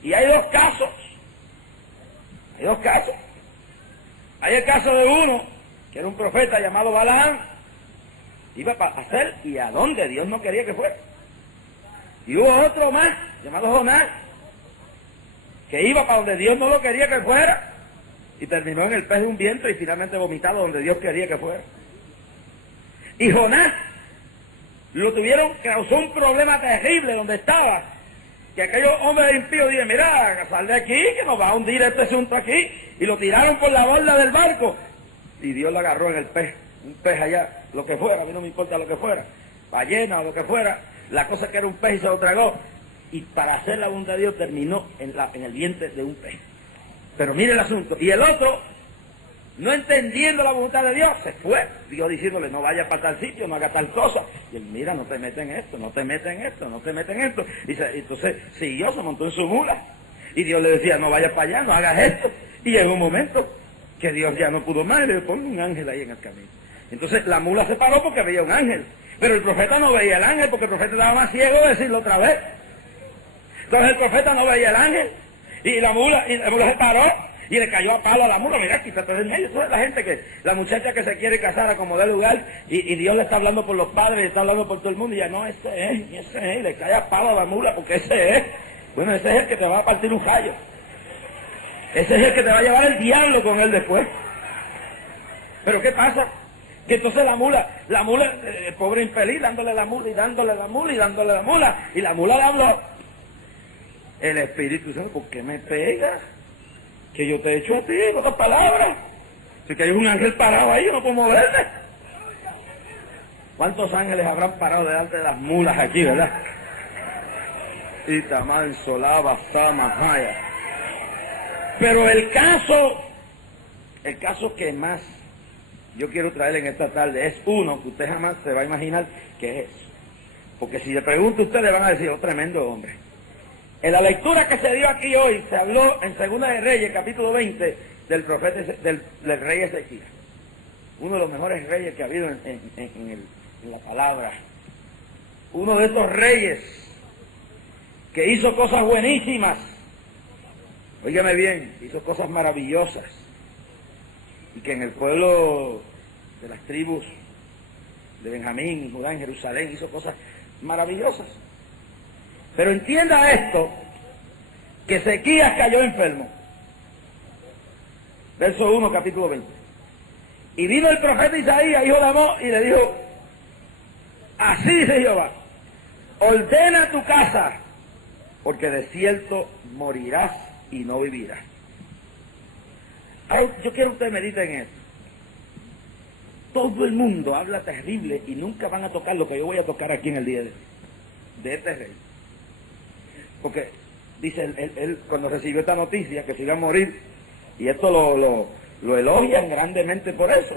Y hay dos casos. Hay dos casos. Hay el caso de uno que era un profeta llamado Balaam, iba a hacer y a dónde Dios no quería que fuera. Y hubo otro más, llamado Jonás, que iba para donde Dios no lo quería que fuera, y terminó en el pez de un viento y finalmente vomitado donde Dios quería que fuera. Y Jonás lo tuvieron, causó un problema terrible donde estaba, que aquellos hombres impíos dijeron, mira, sal de aquí, que nos va a hundir este asunto aquí, y lo tiraron por la borda del barco, y Dios lo agarró en el pez, un pez allá, lo que fuera, a mí no me importa lo que fuera, ballena o lo que fuera, la cosa que era un pez y se lo tragó, y para hacer la voluntad de Dios terminó en el vientre de un pez. Pero mire el asunto, y el otro, no entendiendo la voluntad de Dios, se fue. Dios diciéndole, no vayas para tal sitio, no hagas tal cosa. Y él, mira, no te metes en esto, no te metes en esto, no te metes en esto. Y entonces siguió, se montó en su mula. Y Dios le decía, no vayas para allá, no hagas esto. Y llegó un momento que Dios ya no pudo más y le pone un ángel ahí en el camino. Entonces la mula se paró porque veía un ángel. Pero el profeta no veía el ángel porque el profeta estaba más ciego de decirlo otra vez. Entonces el profeta no veía el ángel. Y la mula se paró. Y le cayó a palo a la mula, mira, quítate del medio. Eso es la gente la muchacha que se quiere casar a como dé lugar, y Dios le está hablando por los padres, le está hablando por todo el mundo, y ya no, ese es, y le cae a palo a la mula, porque ese es. Bueno, ese es el que te va a partir un rayo. Ese es el que te va a llevar el diablo con él después. Pero ¿qué pasa? Que entonces la mula, el pobre infeliz, dándole la mula, y dándole la mula, y dándole la mula, y la mula le habló. El Espíritu Santo, ¿por qué me pegas? Que yo te he hecho a ti, en otras palabras. Si que hay un ángel parado ahí, yo no puedo moverme. ¿Cuántos ángeles habrán parado delante de las mulas aquí, verdad? Itaman, Solaba, Samahaya. Pero el caso que más yo quiero traer en esta tarde es uno que usted jamás se va a imaginar que es. Porque si le pregunto a usted, le van a decir, oh, tremendo hombre. En la lectura que se dio aquí hoy, se habló en Segunda de Reyes, capítulo 20, del profeta, del rey Ezequías. Uno de los mejores reyes que ha habido en la palabra. Uno de estos reyes que hizo cosas buenísimas. Óigame bien, hizo cosas maravillosas. Y que en el pueblo de las tribus de Benjamín, Judá, en Jerusalén, hizo cosas maravillosas. Pero entienda esto, que Ezequías cayó enfermo. Verso 1, capítulo 20. Y vino el profeta Isaías, hijo de Amós, y le dijo, así dice Jehová, ordena tu casa, porque de cierto morirás y no vivirás. Ahora, yo quiero que ustedes mediten en esto. Todo el mundo habla terrible y nunca van a tocar lo que yo voy a tocar aquí en el día de este rey. Porque dice él cuando recibió esta noticia que se iba a morir, y esto lo elogian grandemente por eso.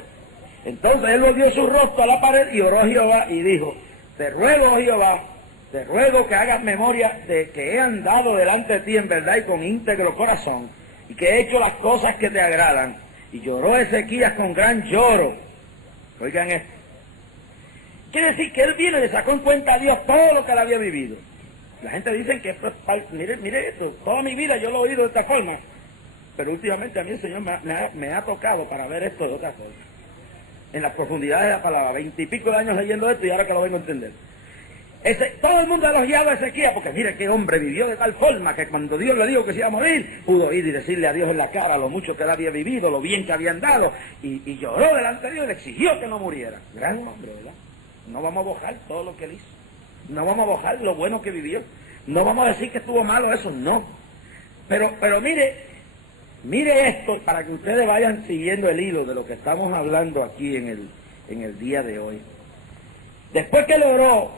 Entonces él volvió su rostro a la pared y oró a Jehová y dijo, te ruego, Jehová, te ruego que hagas memoria de que he andado delante de ti en verdad y con íntegro corazón, y que he hecho las cosas que te agradan. Y lloró Ezequías con gran lloro. Oigan esto. Quiere decir que él vino y le sacó en cuenta a Dios todo lo que él había vivido. La gente dice que esto es, mire esto, toda mi vida yo lo he oído de esta forma, pero últimamente a mí el Señor me ha tocado para ver esto de otra forma. En las profundidades de la palabra, 20 y pico de años leyendo esto y ahora que lo vengo a entender. Todo el mundo ha elogiado a Ezequías, porque mire qué hombre vivió de tal forma que cuando Dios le dijo que se iba a morir, pudo ir y decirle a Dios en la cara lo mucho que él había vivido, lo bien que habían dado, y lloró delante de Dios y le exigió que no muriera. Gran hombre, ¿verdad? No vamos a bojar todo lo que él hizo. No vamos a bojar lo bueno que vivió. No vamos a decir que estuvo malo eso, no. Pero mire esto para que ustedes vayan siguiendo el hilo de lo que estamos hablando aquí en el día de hoy. Después que lo oró,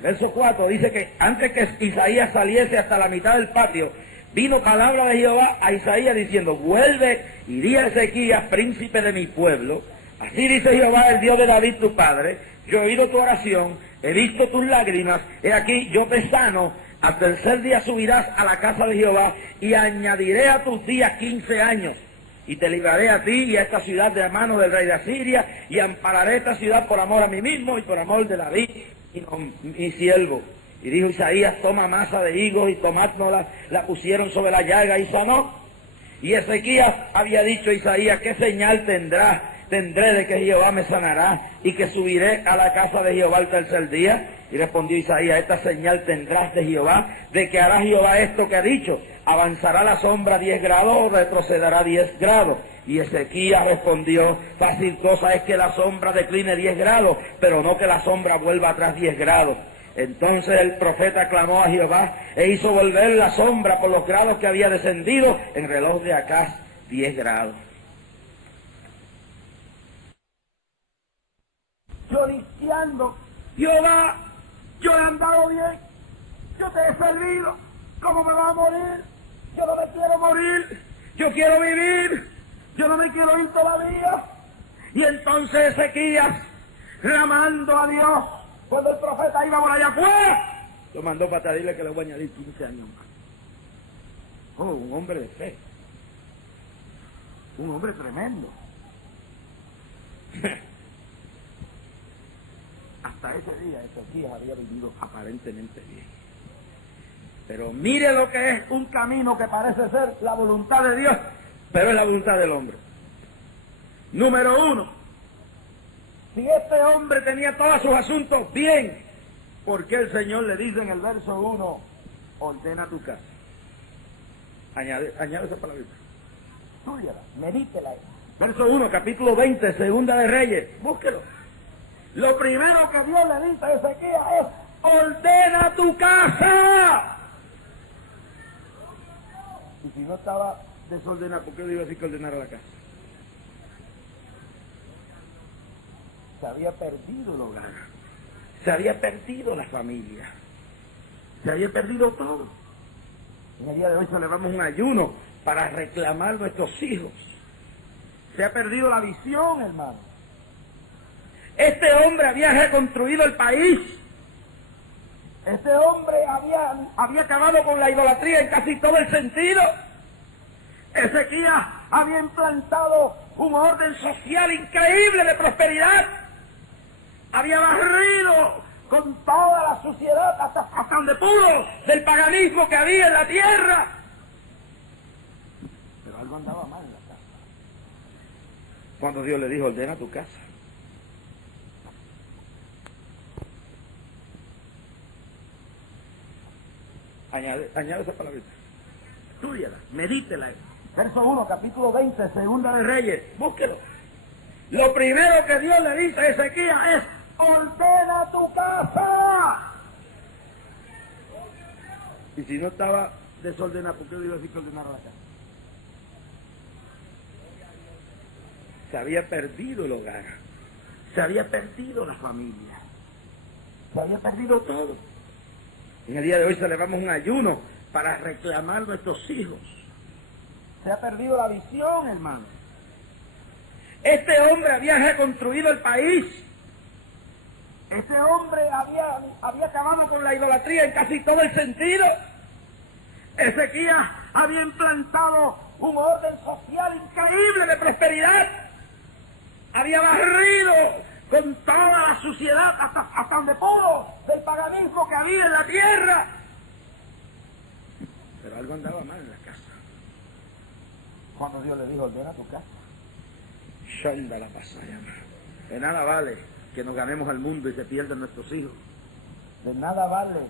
verso 4, dice que antes que Isaías saliese hasta la mitad del patio, vino palabra de Jehová a Isaías diciendo, vuelve y di a Ezequías, príncipe de mi pueblo, así dice Jehová, el Dios de David tu padre, yo he oído tu oración, he visto tus lágrimas, he aquí yo te sano, al tercer día subirás a la casa de Jehová y añadiré a tus días 15 años y te libraré a ti y a esta ciudad de la mano del rey de Asiria y ampararé esta ciudad por amor a mí mismo y por amor de David y mi siervo. Y dijo Isaías, toma masa de higos y tomádnosla, la pusieron sobre la llaga y sanó. Y Ezequías había dicho a Isaías, ¿qué señal tendrás tendré de que Jehová me sanará y que subiré a la casa de Jehová al tercer día? Y respondió Isaías, esta señal tendrás de Jehová, de que hará Jehová esto que ha dicho, avanzará la sombra 10 grados o retrocederá 10 grados. Y Ezequías respondió, fácil cosa es que la sombra decline 10 grados, pero no que la sombra vuelva atrás 10 grados. Entonces el profeta clamó a Jehová e hizo volver la sombra por los grados que había descendido en reloj de Acaz 10 grados. Lloriqueando, Jehová, yo he andado bien, yo te he servido, ¿cómo me vas a morir? Yo no me quiero morir, yo quiero vivir, yo no me quiero ir todavía. Y entonces Ezequías, clamando a Dios, cuando el profeta iba por allá afuera, lo mandó para decirle que le voy a añadir 15 años más. Oh, un hombre de fe, un hombre tremendo. Hasta ese día Ezequías había vivido aparentemente bien. Pero mire lo que es un camino que parece ser la voluntad de Dios, pero es la voluntad del hombre. Número 1, si este hombre tenía todos sus asuntos bien, ¿por qué el Señor le dice en el verso 1, ordena tu casa? Añade esa palabrita. Estúdiala, medítela. Verso 1, capítulo 20, segunda de Reyes, búsquelo. Lo primero que Dios le dice a Ezequías es, ordena tu casa. Y si no estaba desordenado, ¿por qué le iba a decir que ordenara la casa? Se había perdido el hogar, se había perdido la familia, se había perdido todo. En el día de hoy celebramos un ayuno para reclamar nuestros hijos. Se ha perdido la visión, hermano. Este hombre había reconstruido el país. Este hombre había acabado con la idolatría en casi todo el sentido. Ezequías había implantado un orden social increíble de prosperidad. Había barrido con toda la suciedad hasta donde pudo del paganismo que había en la tierra. Pero algo andaba mal en la casa. Cuando Dios le dijo, ordena tu casa. Añade esa palabrita. Estúdiala, medítela. Verso 1, capítulo 20, segunda de Reyes. Búsquelo. Lo primero que Dios le dice a Ezequías es, ordena tu casa. Y si no estaba desordenado, ¿por qué le iba a decir que ordenara la casa? Se había perdido el hogar. Se había perdido la familia. Se había perdido todo. En el día de hoy celebramos un ayuno para reclamar nuestros hijos. Se ha perdido la visión, hermano. Este hombre había reconstruido el país. Este hombre había acabado con la idolatría en casi todo el sentido. Ezequías había implantado un orden social increíble de prosperidad. Había barrido con toda la suciedad hasta donde pudo del paganismo que había en la tierra. Pero algo andaba mal en la casa. Cuando Dios le dijo, ordena tu casa. Shonda la pasaya. De nada vale que nos ganemos al mundo y se pierdan nuestros hijos. De nada vale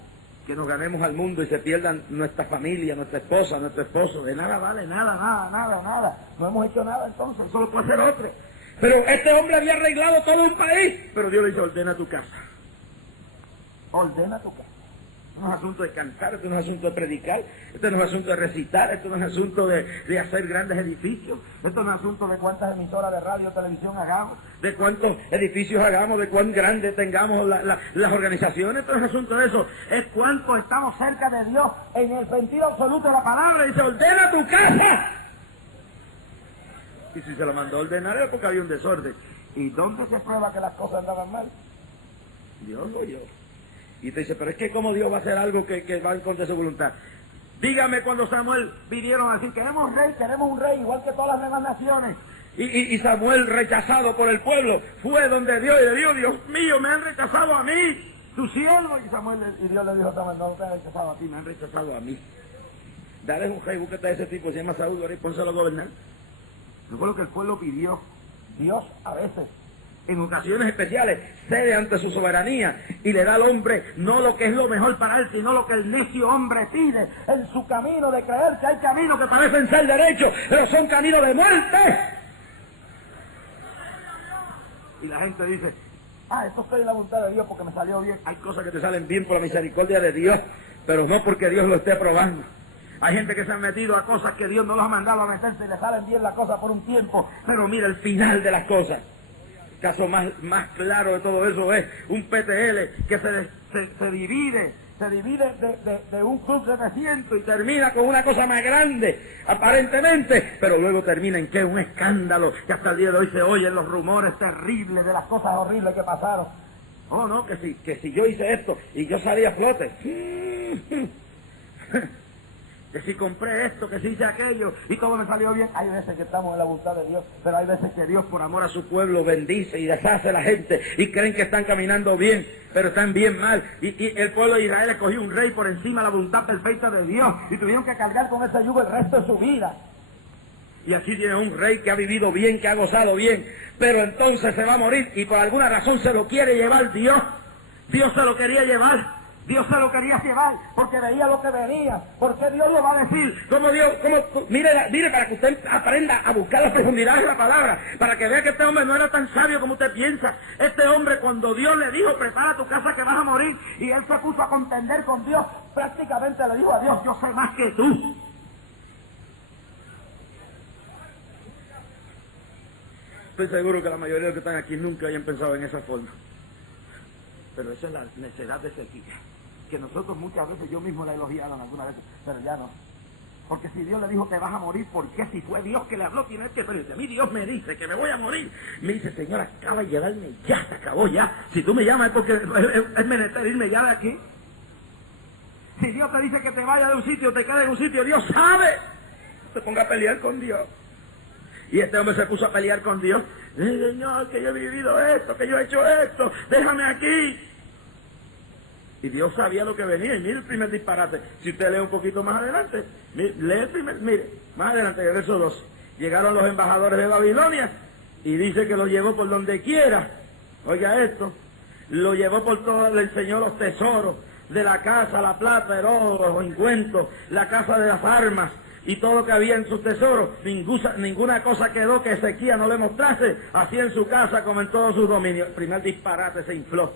que nos ganemos al mundo y se pierdan nuestra familia, nuestra esposa, nuestro esposo. De nada vale, nada. No hemos hecho nada entonces, eso lo puede hacer otro. Pero este hombre había arreglado todo un país. Pero Dios le dice, ordena tu casa. Ordena tu casa. Esto no es asunto de cantar, esto no es asunto de predicar, esto no es asunto de recitar, esto no es asunto de hacer grandes edificios, esto no es asunto de cuántas emisoras de radio o televisión hagamos, de cuántos edificios hagamos, de cuán grandes tengamos las organizaciones, esto no es asunto de eso, es cuánto estamos cerca de Dios en el sentido absoluto de la palabra. Dice, ordena tu casa. Y si se lo mandó a ordenar era porque había un desorden. ¿Y dónde se prueba que las cosas andaban mal? Dios lo oyó. Y te dice, pero es que como Dios va a hacer algo que va en contra de su voluntad. Dígame cuando Samuel vinieron a decir, queremos un rey, igual que todas las demás naciones. Y Samuel, rechazado por el pueblo, fue donde Dios y le dijo, Dios mío, me han rechazado a mí, tu siervo. Y Dios le dijo a Samuel, no te han rechazado a ti, me han rechazado a mí. Dale un rey, búsquete a ese tipo, se llama Saúl, y pónselo a gobernar. Eso fue lo que el pueblo pidió. Dios a veces, en ocasiones especiales, cede ante su soberanía y le da al hombre no lo que es lo mejor para él, sino lo que el necio hombre pide en su camino de creer que hay caminos que parecen ser derechos, pero son caminos de muerte. Y la gente dice, esto estoy en la voluntad de Dios porque me salió bien. Hay cosas que te salen bien por la misericordia de Dios, pero no porque Dios lo esté aprobando. Hay gente que se ha metido a cosas que Dios no los ha mandado a meterse y le salen bien las cosas por un tiempo, pero mira el final de las cosas. El caso más claro de todo eso es un PTL que se divide de un club de 300 y termina con una cosa más grande, aparentemente, pero luego termina en que un escándalo, que hasta el día de hoy se oyen los rumores terribles de las cosas horribles que pasaron. Oh, no, que si yo hice esto y yo salí a flote. Que si compré esto, que si hice aquello, y todo me salió bien. Hay veces que estamos en la voluntad de Dios, pero hay veces que Dios, por amor a su pueblo, bendice y deshace a la gente, y creen que están caminando bien, pero están bien mal. Y el pueblo de Israel escogió un rey por encima de la voluntad perfecta de Dios, y tuvieron que cargar con ese yugo el resto de su vida. Y aquí tiene un rey que ha vivido bien, que ha gozado bien, pero entonces se va a morir, y por alguna razón se lo quiere llevar Dios. Dios se lo quería llevar. Dios se lo quería llevar porque veía lo que venía. ¿Por qué Dios lo va a decir? Mire, para que usted aprenda a buscar las profundidades de la palabra, para que vea que este hombre no era tan sabio como usted piensa. Este hombre, cuando Dios le dijo, prepara tu casa que vas a morir, y él se puso a contender con Dios, prácticamente le dijo a Dios, yo sé más que tú. Estoy seguro que la mayoría de los que están aquí nunca hayan pensado en esa forma. Pero esa es la necedad de Ezequiel, que nosotros muchas veces, yo mismo la he elogiado en algunas veces, pero ya no. Porque si Dios le dijo que vas a morir, ¿por qué si fue Dios que le habló tiene que pedirte? A mí Dios me dice que me voy a morir. Me dice, Señor, acaba de llevarme, ya se acabó ya. Si tú me llamas es porque es menester irme ya de aquí. Si Dios te dice que te vaya de un sitio, te quedes en un sitio, Dios sabe. Te ponga a pelear con Dios. Y este hombre se puso a pelear con Dios. Señor, que yo he vivido esto, que yo he hecho esto, déjame aquí. Y Dios sabía lo que venía. Y mire el primer disparate. Si usted lee un poquito más adelante, lee el primer, mire, más adelante, el verso 12. Llegaron los embajadores de Babilonia y dice que lo llevó por donde quiera. Oiga esto, lo llevó por todo, le enseñó los tesoros de la casa, la plata, el oro, los ungüentos, la casa de las armas, y todo lo que había en sus tesoros. Ninguna cosa quedó que Ezequías no le mostrase, así en su casa como en todos sus dominios. El primer disparate se infló.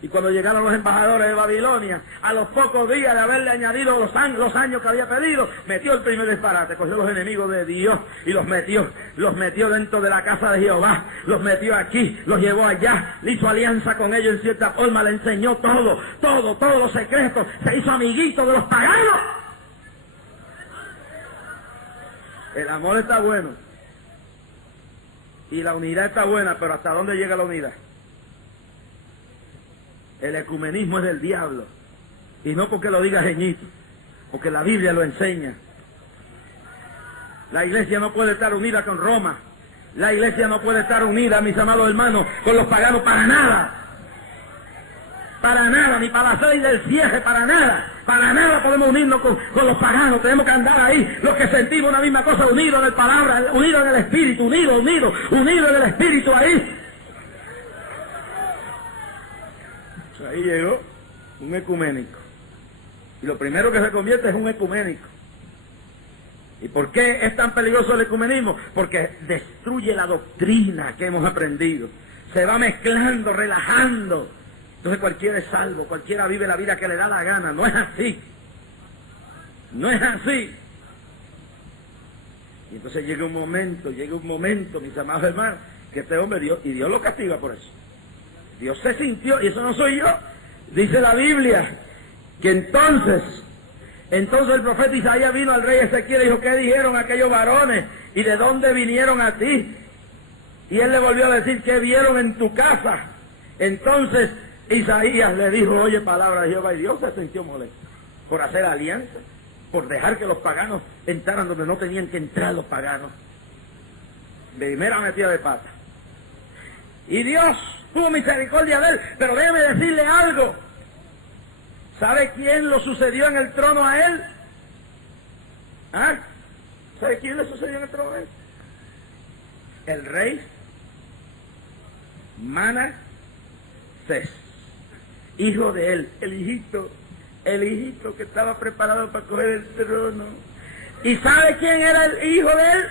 Y cuando llegaron los embajadores de Babilonia, a los pocos días de haberle añadido los años que había pedido, metió el primer disparate, cogió los enemigos de Dios y los metió dentro de la casa de Jehová, los metió aquí, los llevó allá, le hizo alianza con ellos en cierta forma, le enseñó todos los secretos, se hizo amiguito de los paganos. El amor está bueno y la unidad está buena, pero ¿hasta dónde llega la unidad? El ecumenismo es del diablo, y no porque lo diga Jeñito, porque la Biblia lo enseña. La iglesia no puede estar unida con Roma, la iglesia no puede estar unida, mis amados hermanos, con los paganos, para nada, ni para la ley del cierre, para nada podemos unirnos con los paganos. Tenemos que andar ahí, los que sentimos una misma cosa, unidos en la palabra, unidos en el espíritu, unidos en el espíritu ahí. Ahí llegó un ecuménico. Y lo primero que se convierte es un ecuménico. ¿Y por qué es tan peligroso el ecumenismo? Porque destruye la doctrina que hemos aprendido. Se va mezclando, relajando. Entonces cualquiera es salvo, cualquiera vive la vida que le da la gana. No es así. No es así. Y entonces llega un momento, mis amados hermanos, que este hombre, Dios lo castiga por eso. Dios se sintió, y eso no soy yo, dice la Biblia, que entonces el profeta Isaías vino al rey Ezequiel y dijo, ¿qué dijeron aquellos varones? ¿Y de dónde vinieron a ti? Y él le volvió a decir, ¿qué vieron en tu casa? Entonces Isaías le dijo, oye palabra de Jehová, y Dios se sintió molesto por hacer alianza, por dejar que los paganos entraran donde no tenían que entrar los paganos. De primera metida de pata. Y Dios tuvo misericordia de él, pero déjeme decirle algo. ¿Sabe quién lo sucedió en el trono a él? ¿Ah? ¿Sabe quién le sucedió en el trono a él? El rey Manasés, hijo de él, el hijito que estaba preparado para coger el trono. ¿Y sabe quién era el hijo de él?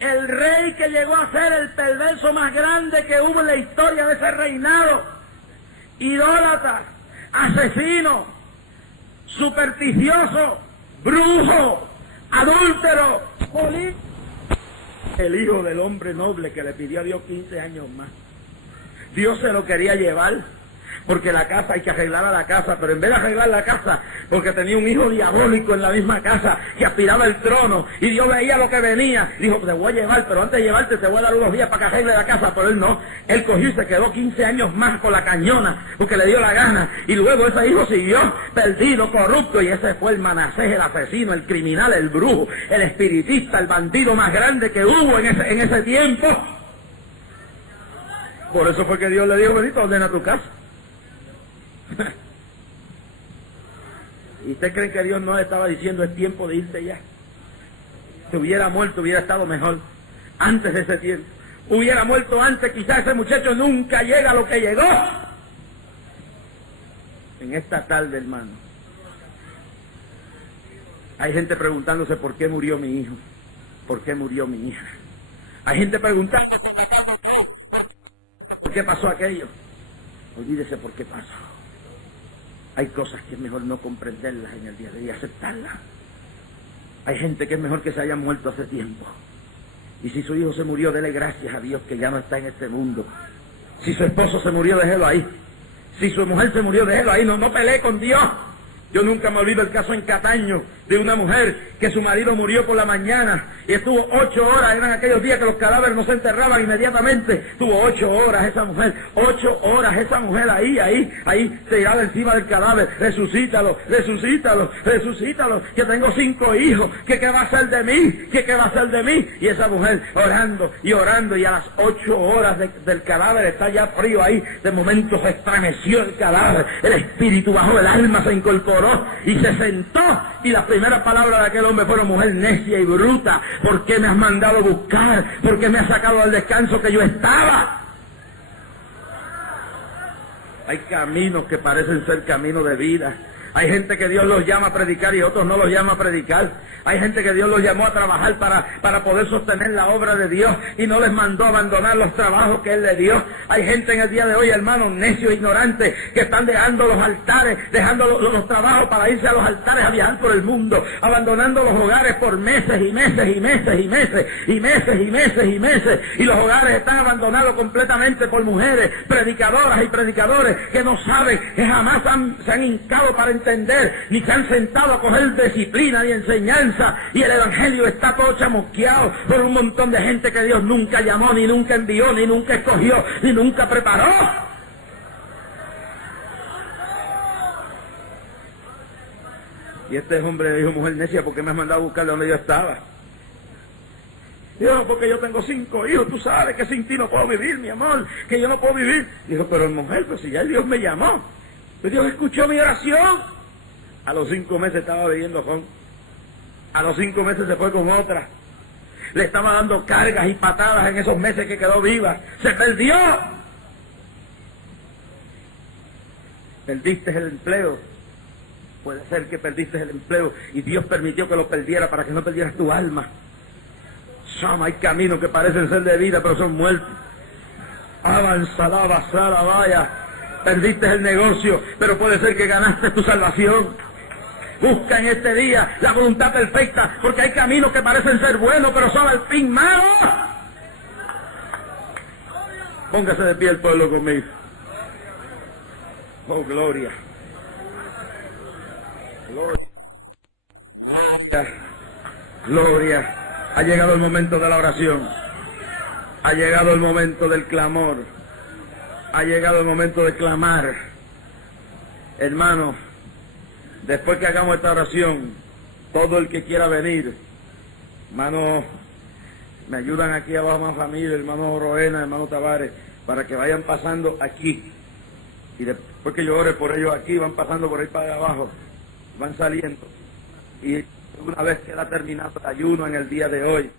El rey que llegó a ser el perverso más grande que hubo en la historia de ese reinado. Idólatra, asesino, supersticioso, brujo, adúltero, político. El hijo del hombre noble que le pidió a Dios 15 años más. Dios se lo quería llevar, porque la casa, hay que arreglar a la casa, pero en vez de arreglar la casa, porque tenía un hijo diabólico en la misma casa que aspiraba el trono, y Dios veía lo que venía, dijo, te voy a llevar, pero antes de llevarte te voy a dar unos días para que arregle la casa, pero él no, él cogió y se quedó 15 años más con la cañona, porque le dio la gana, y luego ese hijo siguió perdido, corrupto, y ese fue el Manasés, el asesino, el criminal, el brujo, el espiritista, el bandido más grande que hubo en ese tiempo. Por eso fue que Dios le dijo, Benito, ordena tu casa. ¿Y usted cree que Dios no estaba diciendo es tiempo de irte ya? Si hubiera muerto, hubiera estado mejor antes de ese tiempo. Hubiera muerto antes, quizás ese muchacho nunca llega a lo que llegó. En esta tarde, hermano, hay gente preguntándose por qué murió mi hijo, por qué murió mi hija. Hay gente preguntándose por qué pasó aquello. Olvídese por qué pasó. Hay cosas que es mejor no comprenderlas en el día de hoy y aceptarlas. Hay gente que es mejor que se haya muerto hace tiempo. Y si su hijo se murió, dele gracias a Dios que ya no está en este mundo. Si su esposo se murió, déjelo ahí. Si su mujer se murió, déjelo ahí. No pelee con Dios. Yo nunca me olvido el caso en Cataño de una mujer que su marido murió por la mañana y estuvo 8 horas, eran aquellos días que los cadáveres no se enterraban inmediatamente, estuvo 8 horas esa mujer, 8 horas esa mujer ahí, tirada encima del cadáver, resucítalo, que tengo 5 hijos, que qué va a ser de mí, que qué va a ser de mí, y esa mujer orando, y a las 8 horas del cadáver está ya frío ahí, de momento se estremeció el cadáver, el espíritu bajó, el alma se incorporó, y se sentó, y las primeras palabras de aquel hombre fueron: mujer necia y bruta, ¿por qué me has mandado a buscar? ¿Por qué me has sacado al descanso que yo estaba? Hay caminos que parecen ser caminos de vida. Hay gente que Dios los llama a predicar y otros no los llama a predicar. Hay gente que Dios los llamó a trabajar para poder sostener la obra de Dios y no les mandó a abandonar los trabajos que Él les dio. Hay gente en el día de hoy, hermanos, necios, ignorantes, que están dejando los altares, dejando los trabajos para irse a los altares a viajar por el mundo, abandonando los hogares por meses y meses y meses y meses y meses y meses y meses. Y los hogares están abandonados completamente por mujeres, predicadoras y predicadores que no saben, que jamás se han hincado para entender, ni se han sentado a coger disciplina ni enseñanza, y el evangelio está todo chamusqueado por un montón de gente que Dios nunca llamó, ni nunca envió, ni nunca escogió, ni nunca preparó. Y este hombre le dijo: mujer necia, ¿por qué me has mandado a buscarle donde yo estaba? Dijo: porque yo tengo 5 hijos, tú sabes que sin ti no puedo vivir, mi amor, que yo no puedo vivir. Dijo: pero mujer, pues si ya Dios me llamó, pues Dios escuchó mi oración. A los 5 meses estaba viviendo con, a los 5 meses se fue con otra. Le estaba dando cargas y patadas en esos meses que quedó viva. ¡Se perdió! Perdiste el empleo. Puede ser que perdiste el empleo y Dios permitió que lo perdiera para que no perdieras tu alma. Hay caminos que parecen ser de vida, pero son muertos. Avanzada, basada, vaya. Perdiste el negocio, pero puede ser que ganaste tu salvación. Busca en este día la voluntad perfecta, porque hay caminos que parecen ser buenos, pero son al fin malos. Póngase de pie el pueblo conmigo. Oh, gloria. Gloria. Gloria. Ha llegado el momento de la oración. Ha llegado el momento del clamor. Ha llegado el momento de clamar. Hermano, después que hagamos esta oración, todo el que quiera venir, hermano, me ayudan aquí abajo más familia, hermano Roena, hermano Tavares, para que vayan pasando aquí. Y después que yo ore por ellos aquí, van pasando por ahí para abajo, van saliendo. Y una vez que ha terminado el ayuno en el día de hoy,